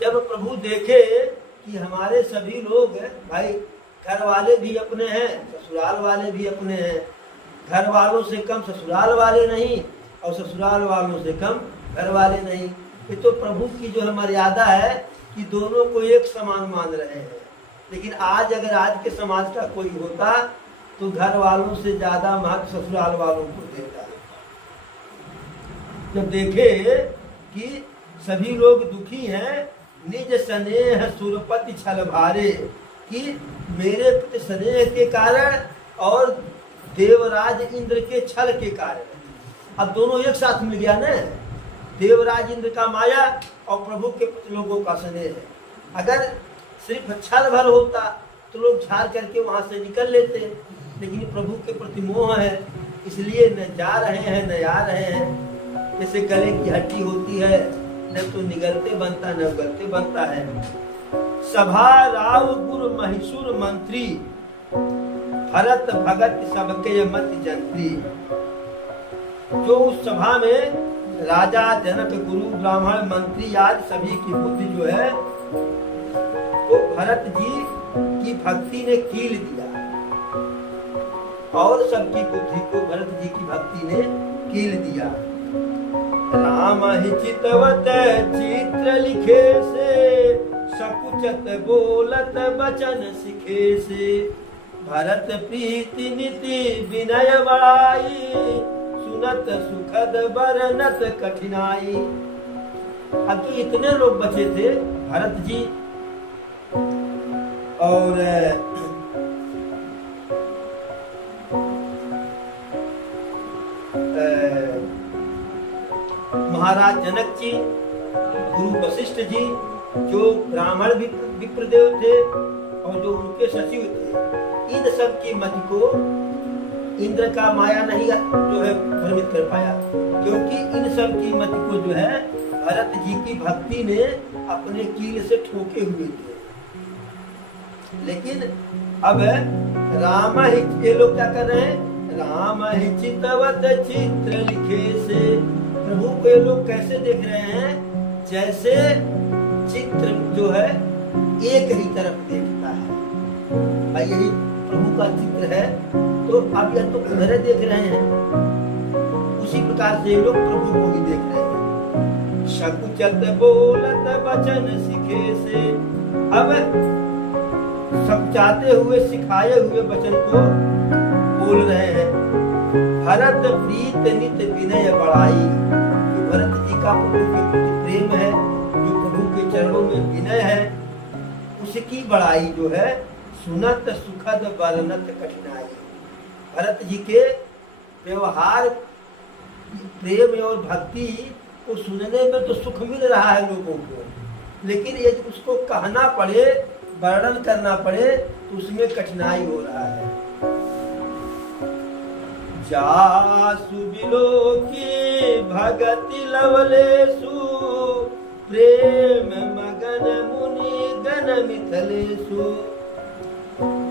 जब प्रभु देखे कि हमारे सभी लोग भाई, घर वाले भी अपने हैं, ससुराल वाले भी अपने हैं, घर वालों से कम ससुराल वाले नहीं और ससुराल वालों से कम घर वाले नहीं। ये तो प्रभु की जो है मर्यादा है कि दोनों को एक समान मान रहे हैं। लेकिन आज अगर आज के समाज का कोई होता तो घर वालों से ज्यादा महत्व ससुराल वालों को देता। जब देखे कि सभी लोग दुखी हैं, निज स्नेह सुरपति छल भारे, कि मेरे प्रति स्नेह के कारण और देवराज इंद्र के छल के कारण। अब दोनों एक साथ मिल गया ना, देवराज इंद्र का माया और प्रभु के प्रति लोगों का स्नेह है। अगर सिर्फ छल भर होता तो लोग झाड़ करके वहां से निकल लेते, लेकिन प्रभु के प्रति मोह है, इसलिए न जा रहे हैं न आ रहे हैं। जैसे गले की हड्डी होती है, न तो निगलते बनता न उगलते बनता है। सभा राव गुरु महिषुर मंत्री, भरत भगत सबके मति जंत्री। जो उस सभा में राजा जनक गुरु ब्राह्मण मंत्री आदि सभी की बुद्धि जो है वो भरत जी की भक्ति ने कील दिया, और सबकी बुद्धि को भरत जी की भक्ति ने कील दिया। राम ही चितवत चित्र लिखे से, सकुचत बोलत बचन सिखे से। भरत प्रीति नीति विनय बड़ाई, सुनत सुखद बरनत कठिनाई। अब तो इतने लोग बचे थे, भरत जी और महाराज जनक जी, गुरु वशिष्ठ जी, जो ब्राह्मण विप्रदेव थे और जो उनके सचिव थे, इन सब की मति को इंद्र का माया नहीं जो है भ्रमित कर पाया, क्योंकि इन सब की मति को जो है भरत जी की भक्ति ने अपने कील से ठोके हुए थे। लेकिन अब राम ही, ये लोग क्या कर रहे हैं, राम ही चितवत चित्र लिखे से। प्रभु को ये लोग कैसे देख रहे हैं, जैसे चित्र जो है एक ही तरफ देखता है। भाई यही प्रभु का चित्र है, तो अब यह तो उधर देख रहे हैं, उसी प्रकार से ये लोग प्रभु को भी देख रहे हैं। सकुचत बोलत बचन सिखे से। अब सब चाहते हुए सिखाए हुए वचन को बोल रहे हैं। भरत प्रीत नित विनय बड़ाई, जो भरत जी का प्रभु के प्रति प्रेम है, जो प्रभु के चरणों में विनय है, उसकी बड़ाई जो है सुनत सुखद बरनत कठिनाई। भरत जी के व्यवहार, प्रेम और भक्ति को सुनने में तो सुख मिल रहा है लोगों को, लेकिन यदि उसको कहना पड़े, वर्णन करना पड़े, तो उसमें कठिनाई हो रहा है। जासु बिलोकी भगति लवलेसु, प्रेम मगन मुनि गण मिथलेसु।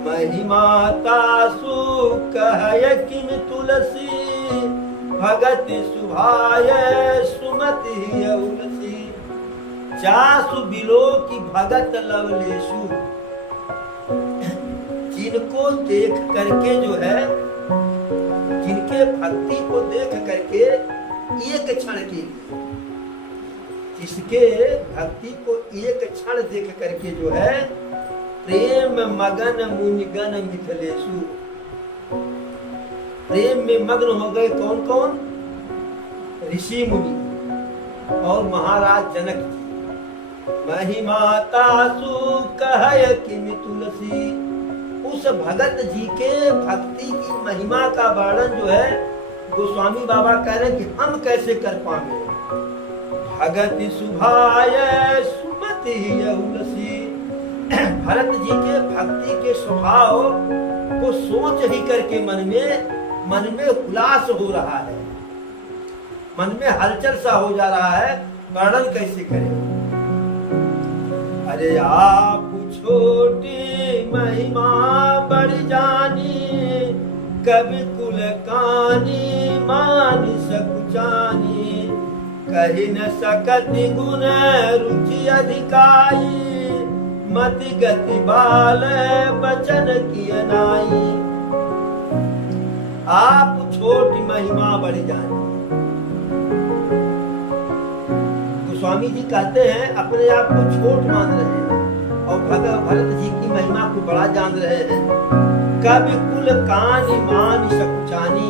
महिमा तासु कहय किम तुलसी, भगति सुभाय सुमति उलसी। जासु बिलोकी भगत लवलेसु, जिनको देख करके जो है, जिनके भक्ति को देख करके एक क्षण के लिए, जिसके भक्ति को एक क्षण देख करके जो है, प्रेम मगन मुनिगण मिथिलेशु, प्रेम में मग्न हो गए कौन कौन, ऋषि मुनि और महाराज जनक जी। महिमा तासु कहय किम तुलसी, उस भगत जी के भक्ति की महिमा का वर्णन जो है गोस्वामी बाबा कह रहे हैं कि हम कैसे कर पाएंगे। भगति सुभाय सुमति भक्ति उलसी। भरत जी के भक्ति के स्वभाव को सोच ही करके मन में उल्लास हो रहा है, मन में हलचल सा हो जा रहा है। वर्णन कैसे करें? अरे आप छोटी महिमा बढ़ जानी, कवि कुल कानी मान सकुचानी। कही न सकत गुण रुचि अधिकाई, मति गति बाल बचन की नाई। आप छोटी महिमा बढ़ जानी। गोस्वामी जी कहते हैं अपने आप को छोट मान रहे हैं और भरत जी की महिमा को बड़ा जान रहे हैं। कवि कुल कानी मान सकुचानी।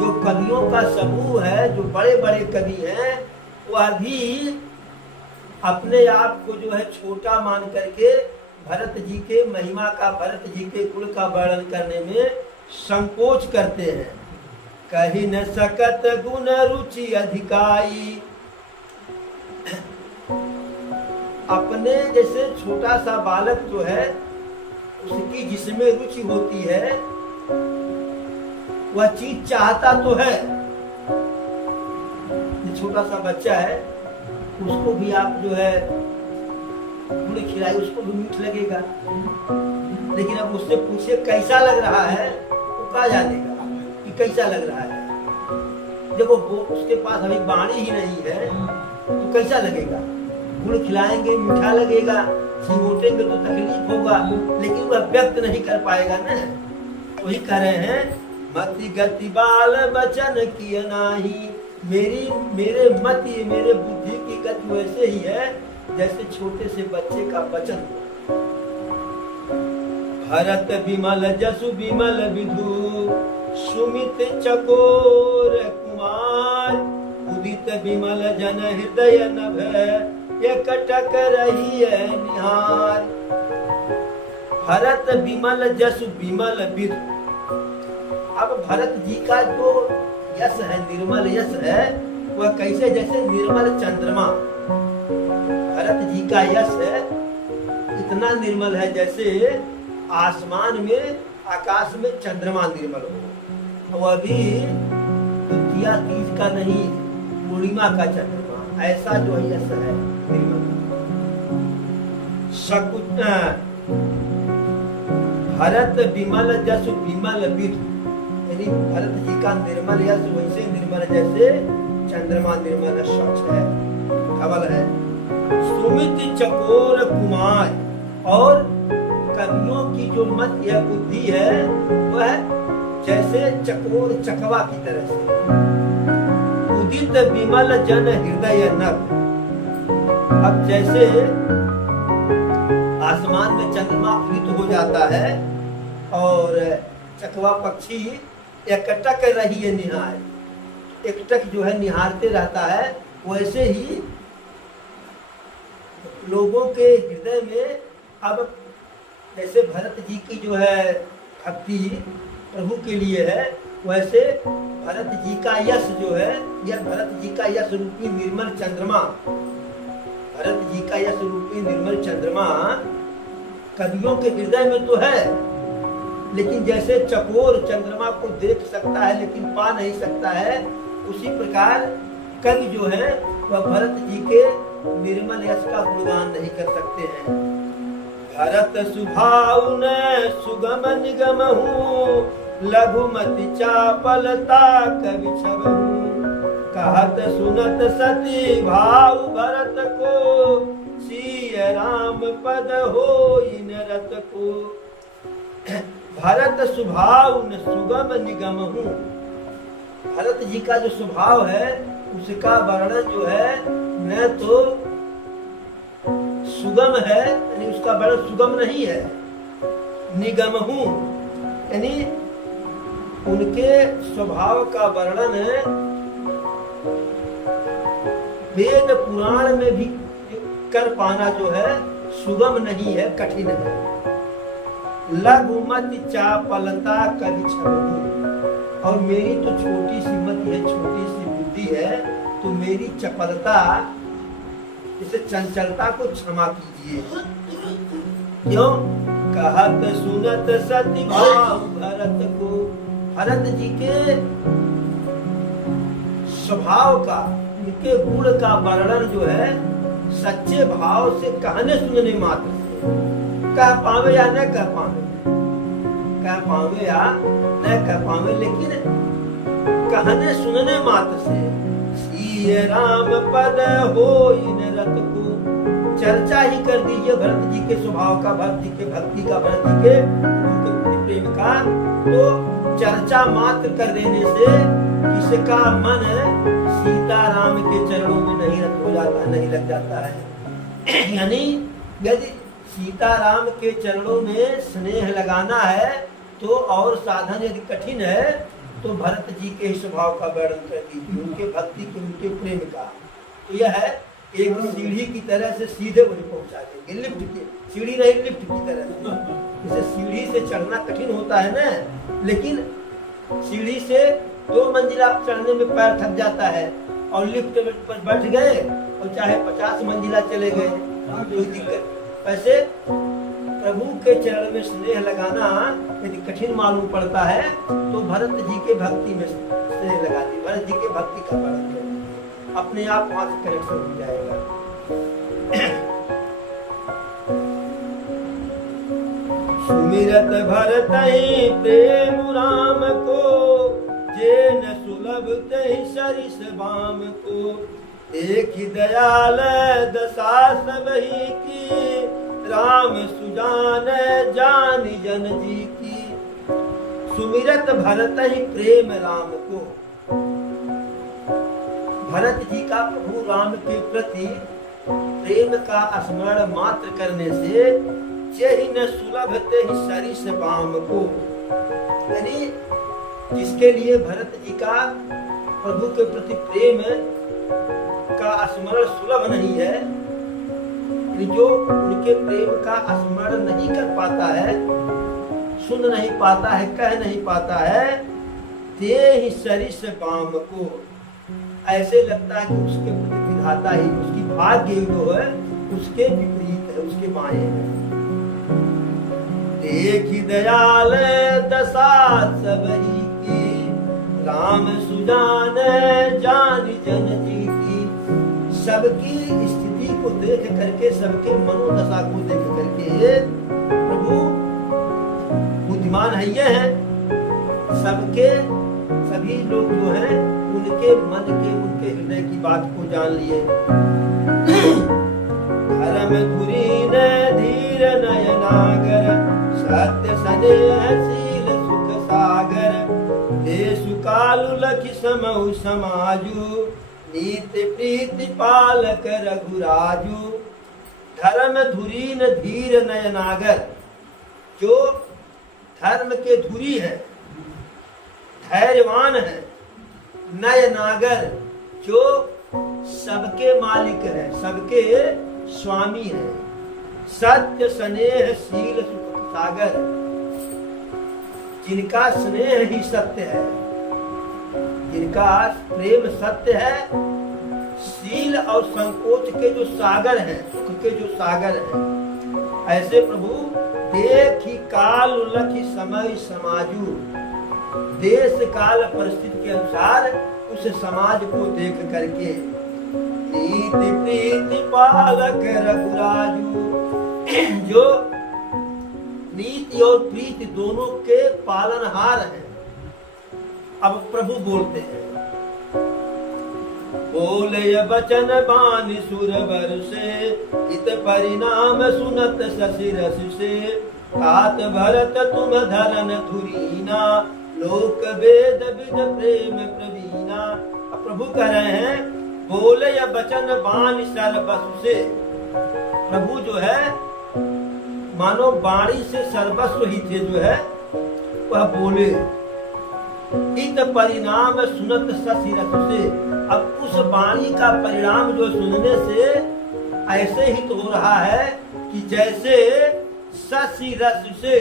जो कवियों का समूह है, जो बड़े बड़े कवि हैं, वह भी अपने आप को जो है छोटा मान करके भरत जी के महिमा का, भरत जी के कुल का वर्णन करने में संकोच करते हैं। कही न सकत गुण रुचि अधिकाई। अपने जैसे छोटा सा बालक जो है, उसकी जिसमें रुचि होती है वह चीज चाहता तो है। छोटा सा बच्चा है, उसको भी आप जो है गुड़ खिलाई, उसको भी मीठ लगेगा, लेकिन अब उससे पूछे कैसा लग रहा है, वो कहा जानेगा कि कैसा लग रहा है। जब वो उसके पास अभी बाणी ही नहीं है तो कैसा लगेगा? गुड़ खिलाएंगे मीठा लगेगा, सिंगोटेंगे तो तकलीफ होगा, लेकिन वह व्यक्त नहीं कर पाएगा ना। वही कह रहे हैं मति गति बाल बचन किए नाही। मेरे मति, मेरे बुद्धि की गति वैसे ही है जैसे छोटे से बच्चे का वचन। भरत विमल जसु विमल विधु, सुमित चकोर कुमार। उदित विमल जन हृदय नभ, एकटक रही है निहार। भरत विमल जसु विमल विधु। अब भरत जी का जो यश है, निर्मल यश है, वह कैसे? जैसे निर्मल चंद्रमा। भरत जी का यश है इतना निर्मल है जैसे आसमान में, आकाश में चंद्रमा निर्मल हो। वह भी द्वितीया तीज का नहीं, पूर्णिमा का चंद्रमा, ऐसा जो यश है निर्मल। भरत विमल जसु विमल विधु। यानी भरत जी का निर्मल यश वैसे निर्मल जैसे चंद्रमा निर्मल स्वच्छ है, धवल है। सुमित चकोर कुमार। और कवियों की जो मत या बुद्धि है वह जैसे चकोर चकवा की तरह से। उदित विमल जन हृदय नभ। अब जैसे आसमान में चंद्रमा उदित हो जाता है और चकवा पक्षी एकटक रही है निहार, एकटक जो है निहारते रहता है, वैसे ही लोगों के हृदय में अब जैसे भरत जी की जो है भक्ति प्रभु के लिए है, वैसे भरत जी का यश जो है, यह भरत जी का यश रूपी निर्मल चंद्रमा, भरत जी का यश रूपी निर्मल चंद्रमा कवियों के हृदय में तो है, लेकिन जैसे चकोर चंद्रमा को देख सकता है लेकिन पा नहीं सकता है, उसी प्रकार कवि जो है वह भरत जी के निर्मल यश का गुणगान नहीं कर सकते हैं। भरत सुभाव न सुगम निगम हूँ, लघुमति चापलता कवि छबहूँ। कहत सुनत सती भाव भरत को, सिय राम पद होई नरत को। भरत स्वभाव न सुगम निगम हूँ। भरत जी का जो स्वभाव है उसका वर्णन जो है न तो सुगम है, यानी उसका वर्णन सुगम नहीं है, निगम हूँ यानी उनके स्वभाव का वर्णन वेद पुराण में भी कर पाना जो है सुगम नहीं है, कठिन है। लघुमति चापलता कवि छबहूँ। और मेरी तो छोटी सी मति है, छोटी सी बुद्धि है, तो मेरी चपलता इसे चंचलता को क्षमा कीजिए। क्यों? कहत सुनत सति भाव भरत को, भरत जी के स्वभाव का, उनके गुण का वर्णन जो है सच्चे भाव से कहने सुनने मात्र से, कह पावे या न कह पावे, कह पावे या न कह पावे, लेकिन कहने सुनने मात्र से सीय राम पद होई न रत को, चर्चा ही कर दीजिए भरत जी के स्वभाव का, भरत जी के भक्ति का, भरत जी के उनके प्रेम का, तो चर्चा मात्र कर देने से किसका मन सीता राम के चरणों में नहीं रत हो जाता, नहीं लग जाता है। यानी यदि सीता राम के चरणों में स्नेह लगाना है तो और साधन यदि कठिन है तो भरत जी के स्वभाव का वर्णन कर दीजिए, उनके भक्ति के, उनके प्रेम का। तो यह है एक सीढ़ी की तरह से सीधे वही पहुंचा देंगे, लिफ्ट की सीढ़ी नहीं, लिफ्ट की तरह से। जैसे सीढ़ी से चढ़ना कठिन होता है ना, लेकिन सीढ़ी से 2 मंजिला चढ़ने में पैर थक जाता है, और लिफ्ट पर बैठ गए और चाहे 50 मंजिला चले गए, कोई दिक्कत। वैसे प्रभु के चरण में स्नेह लगाना यदि कठिन मालूम पड़ता है तो भरत जी के भक्ति में स्नेह लगा दी, भरत जी के भक्ति का वर्णन कर, अपने आप वहां से कनेक्शन हो जाएगा। सुमिरत भरत प्रेम राम को, जे न सुलभ तहि सरिस बाम को, एक ही दयाल दशा सबही की, राम सुजान जानि जन जी की। सुमिरत भरत ही प्रेम राम को, भरत जी का प्रभु राम के प्रति प्रेम का स्मरण मात्र करने से चेहि न सुलभ तेहि सरिस बाम को, यानी जिसके लिए भरत जी का प्रभु के प्रति प्रेम का स्मरण सुलभ नहीं है, जो उनके प्रेम का स्मरण नहीं कर पाता है, सुन नहीं पाता है, कह नहीं पाता है, ते ही सरिस बाम को, ऐसे लगता है कि उसके प्रति विधाता ही, उसकी भाग्य जो है उसके विपरीत है, उसके बाएं है। देखी दयाल दशा सबही की, राम सुजान जानि जन जी की। सबकी स्थिति को देख करके, सबके मनोदशा को देख करके प्रभु बुद्धिमान है, ये है सबके, सभी लोग जो हैं उनके मन के, उनके हृदय की बात को जान लिए। धर्म धुरीन धीर नयनागर, सत्य स्नेह शील सुख सागर, देशु कालु लखि समहु समाजु, नीति प्रीति पालक रघुराजु। धर्म धुरीन धीर नयनागर, जो धर्म के धुरी है, धैर्यवान है, नयनागर जो सबके मालिक है, सबके स्वामी है, सत्य स्नेह शील सुख सागर, जिनका स्नेह ही सत्य है, जिनका प्रेम सत्य है, शील और संकोच के जो सागर हैं, सुख के जो सागर हैं, ऐसे प्रभु देखी काल लखि समय समाजू, देश काल परिस्थिति के अनुसार उस समाज को देख करके, नीति प्रीति पालक रघुराजू, जो नीति और प्रीति दोनों के पालनहार हैं। अब प्रभु बोलते हैं, बोले बचन बानी सुरवर से, इत परिणाम सुनत शशि रस से, तात भरत तुम धरन धुरीना, लोक वेद विद प्रेम प्रवीणा। अब प्रभु कह रहे हैं, बोले या बचन बानी सर्वस्व से, प्रभु जो है मानो बाणी से सर्वस्व ही थे, जो है वह बोले। इत परिणाम सुनत शशि रस से, अब उस वाणी का परिणाम जो सुनने से ऐसे ही तो हो रहा है कि जैसे शशि रस से,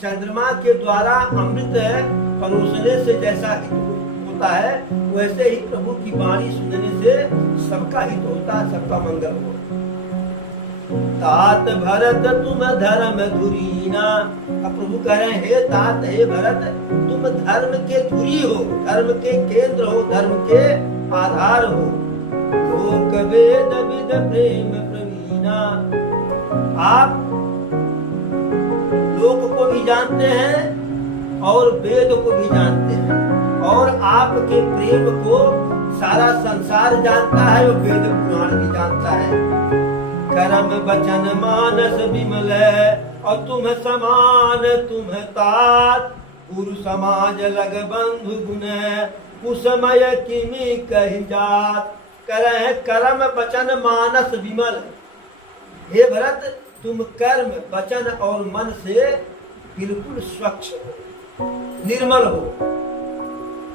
चंद्रमा के द्वारा अमृत परोसने से जैसा हित होता है, वैसे ही प्रभु की वाणी सुनने से सबका हित होता है, सबका मंगल होता है। तात भरत तुम धर्म धुरीना। अब प्रभु कह रहे हैं, हे तात, हे भरत, तुम धर्म के धुरी हो, धर्म के केंद्र हो, धर्म के आधार हो। लोक वेद विद प्रेम प्रवीणा। आप लोक को भी जानते हैं और वेद को भी जानते हैं, और आपके प्रेम को सारा संसार जानता है और वेद पुराण भी जानता है। कर्म वचन मानस विमल है और तुम समान तुम तात। गुरु समाज लग बंधु गुण कुसमय किमि कहि जात। करे कर्म वचन मानस विमल। हे भरत, तुम कर्म वचन और मन से बिल्कुल स्वच्छ हो, निर्मल हो।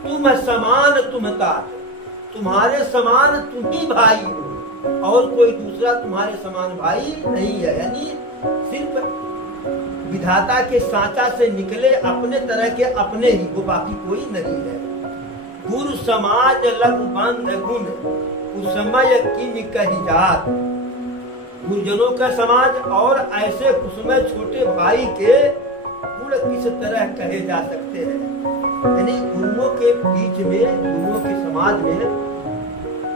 तुम समान तुम तात, तुम्हारे समान तुम ही भाई हो और कोई दूसरा तुम्हारे समान भाई नहीं है। यानी सिर्फ विधाता के सांचा से निकले अपने तरह के अपने ही वो, बाकी कोई नहीं है। गुरु समाज लग बंध गुण कुसमय किमि कहि जात। गुरुजनों का समाज और ऐसे कुसमय छोटे भाई के गुण किस तरह कहे जा सकते हैं। यानी गुरुओं के बीच में, गुरुओं के समाज में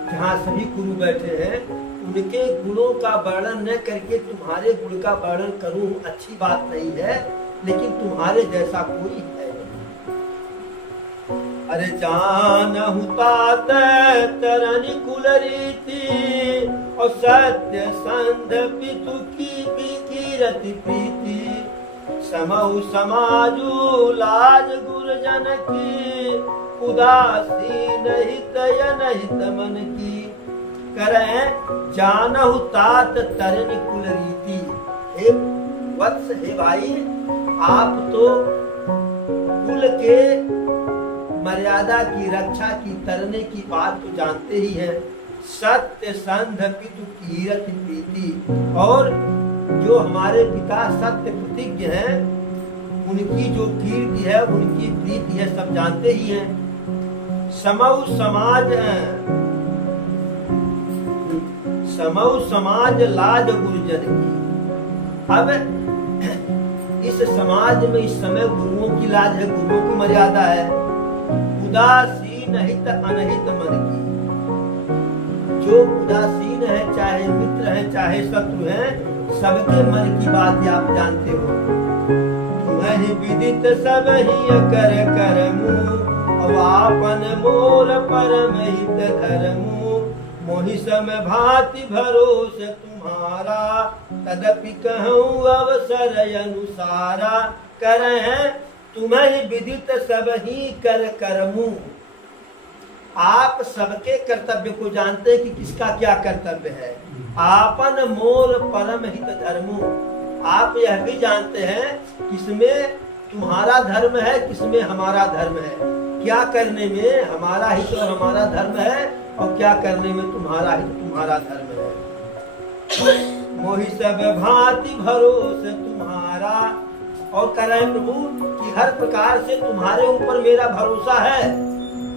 जहाँ सभी गुरु बैठे हैं, उनके गुणों का वर्णन न करके तुम्हारे गुण का वर्णन करूं अच्छी बात नहीं है, लेकिन तुम्हारे जैसा कोई है नहीं। अरे जानहु तात तरनि कुल रीति और सत्य संध पितु की रति प्रीति। समहु समाजु लाज गुरुजन की उदासीन हित हित मन की। करें जानहु तात तरनि कुल रीति। हे वत्स, हे भाई, आप तो कुल के मर्यादा की रक्षा की तरने की बात तो जानते ही हैं। सत्य संध पितु कीरत प्रीति। और जो हमारे पिता सत्य प्रतिज्ञ हैं, उनकी जो कीर्ति है, उनकी प्रीति है, सब जानते ही हैं। समऊ समाज लाज गुरुजन की। अब इस समाज में इस समय गुरुओं की लाज है, गुरुओं की मर्यादा है। उदासीन हित अनहित मन की। जो उदासीन है, चाहे मित्र है चाहे शत्रु है, सबके मन की बात आप जानते हो। तुम्हें विदित सब ही कर करमु आपन मोर परम हित धर्मु। मोहि सम भांति भरोस तुम्हारा तदपि कहूँ अवसर अनुसारा। करें तुम्हें विदित सब ही कर करमु। आप सबके कर्तव्य को जानते हैं कि किसका क्या कर्तव्य है। आपन मोर परम हित धर्मु। आप यह भी जानते हैं किसमें तुम्हारा धर्म है, किसमें हमारा धर्म है। क्या करने में हमारा हित और हमारा धर्म है और क्या करने में तुम्हारा हित तुम्हारा धर्म है। मोहि सब भांति भरोस तुम्हारा। और कह रहे हैं प्रभु कि हर प्रकार से तुम्हारे ऊपर मेरा भरोसा है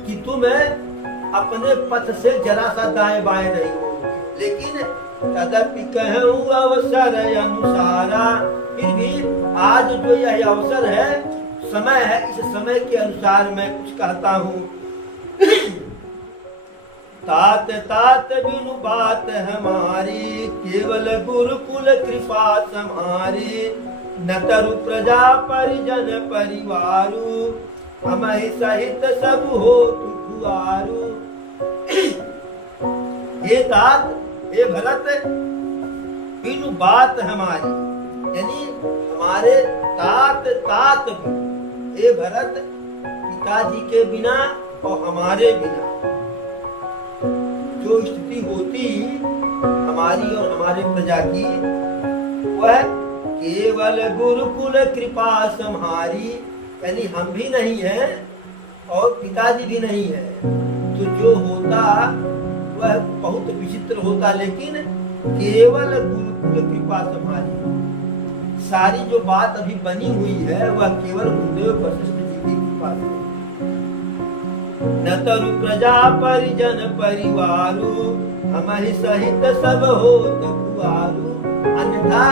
कि तुम अपने पथ से जरा सा दाएं बाएं नहीं हो। लेकिन तदपि कहूँ अवसर अनुसारा। फिर भी आज जो यह अवसर है, समय है, इस समय के अनुसार मैं कुछ कहता हूँ। तात तात बिनु बात हमारी केवल गुरुकुल कृपा सम्हारी। न तरु प्रजा परिजन परिवारु हमहि सहित सब हो तुआरु। हे तात, हे भरत, बिनु बात हमारी, यानी हमारे तात तात भी, हे भरत, पिताजी के बिना और हमारे बिना जो स्थिति होती हमारी और हमारे प्रजा की, वह केवल गुरुकुल कृपा सम्हारी। यानी हम भी नहीं है और पिताजी भी नहीं है, तो जो होता वह बहुत विचित्र होता। लेकिन केवल गुरुकुल कृपा सम्हारी। सारी जो बात अभी बनी हुई है वह केवल गुरुदेव वशिष्ठ जी की कृपा से। न तरु प्रजा परिजन परिवारु हमहि सहित सब होत कुआरु। अन्यथा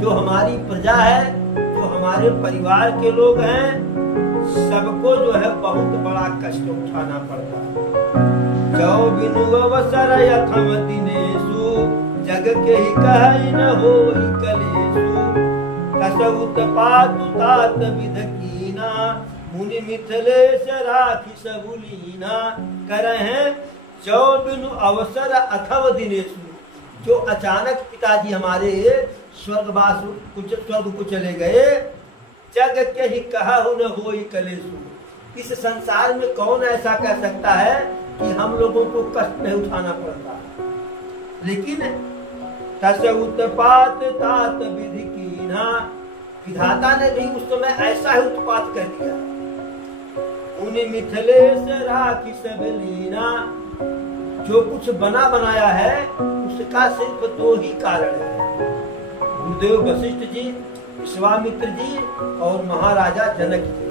जो हमारी प्रजा है, जो हमारे परिवार के लोग हैं, सबको जो है बहुत बड़ा कष्ट उठाना पड़ता है। जो बिनु अवसर यथम दिनेषु, जग के ही कहि न होई कलेषु। कसहु तपातु तात विध कीना, मुनि मिथिलेश राखी सबु लीना। करहे जो बिनु अवसर अथव दिनेषु, जो अचानक पिताजी हमारे स्वर्गवास स्वर्ग को चले गए। जग के ही कहु न होई कलेषु, इस संसार में कौन ऐसा कह सकता है कि हम लोगों को कष्ट नहीं उठाना पड़ता। लेकिन तसहु उत्पात तात विधि कीना, विधाता ने भी उस समय ऐसा ही उत्पात कर दिया। मुनि मिथिलेश राखी सब लीना, जो कुछ बना बनाया है उसका सिर्फ दो ही कारण है, गुरुदेव वशिष्ठ जी, विश्वामित्र जी और महाराजा जनक जी,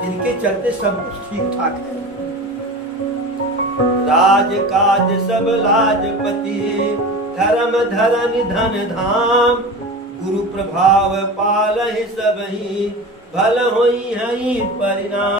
जिनके चलते सब कुछ ठीक ठाक है। राज काज सब लाजपति, धर्म धरन धन धाम। गुरु प्रभाव पालहि सबहि, भल होई हई परिणाम।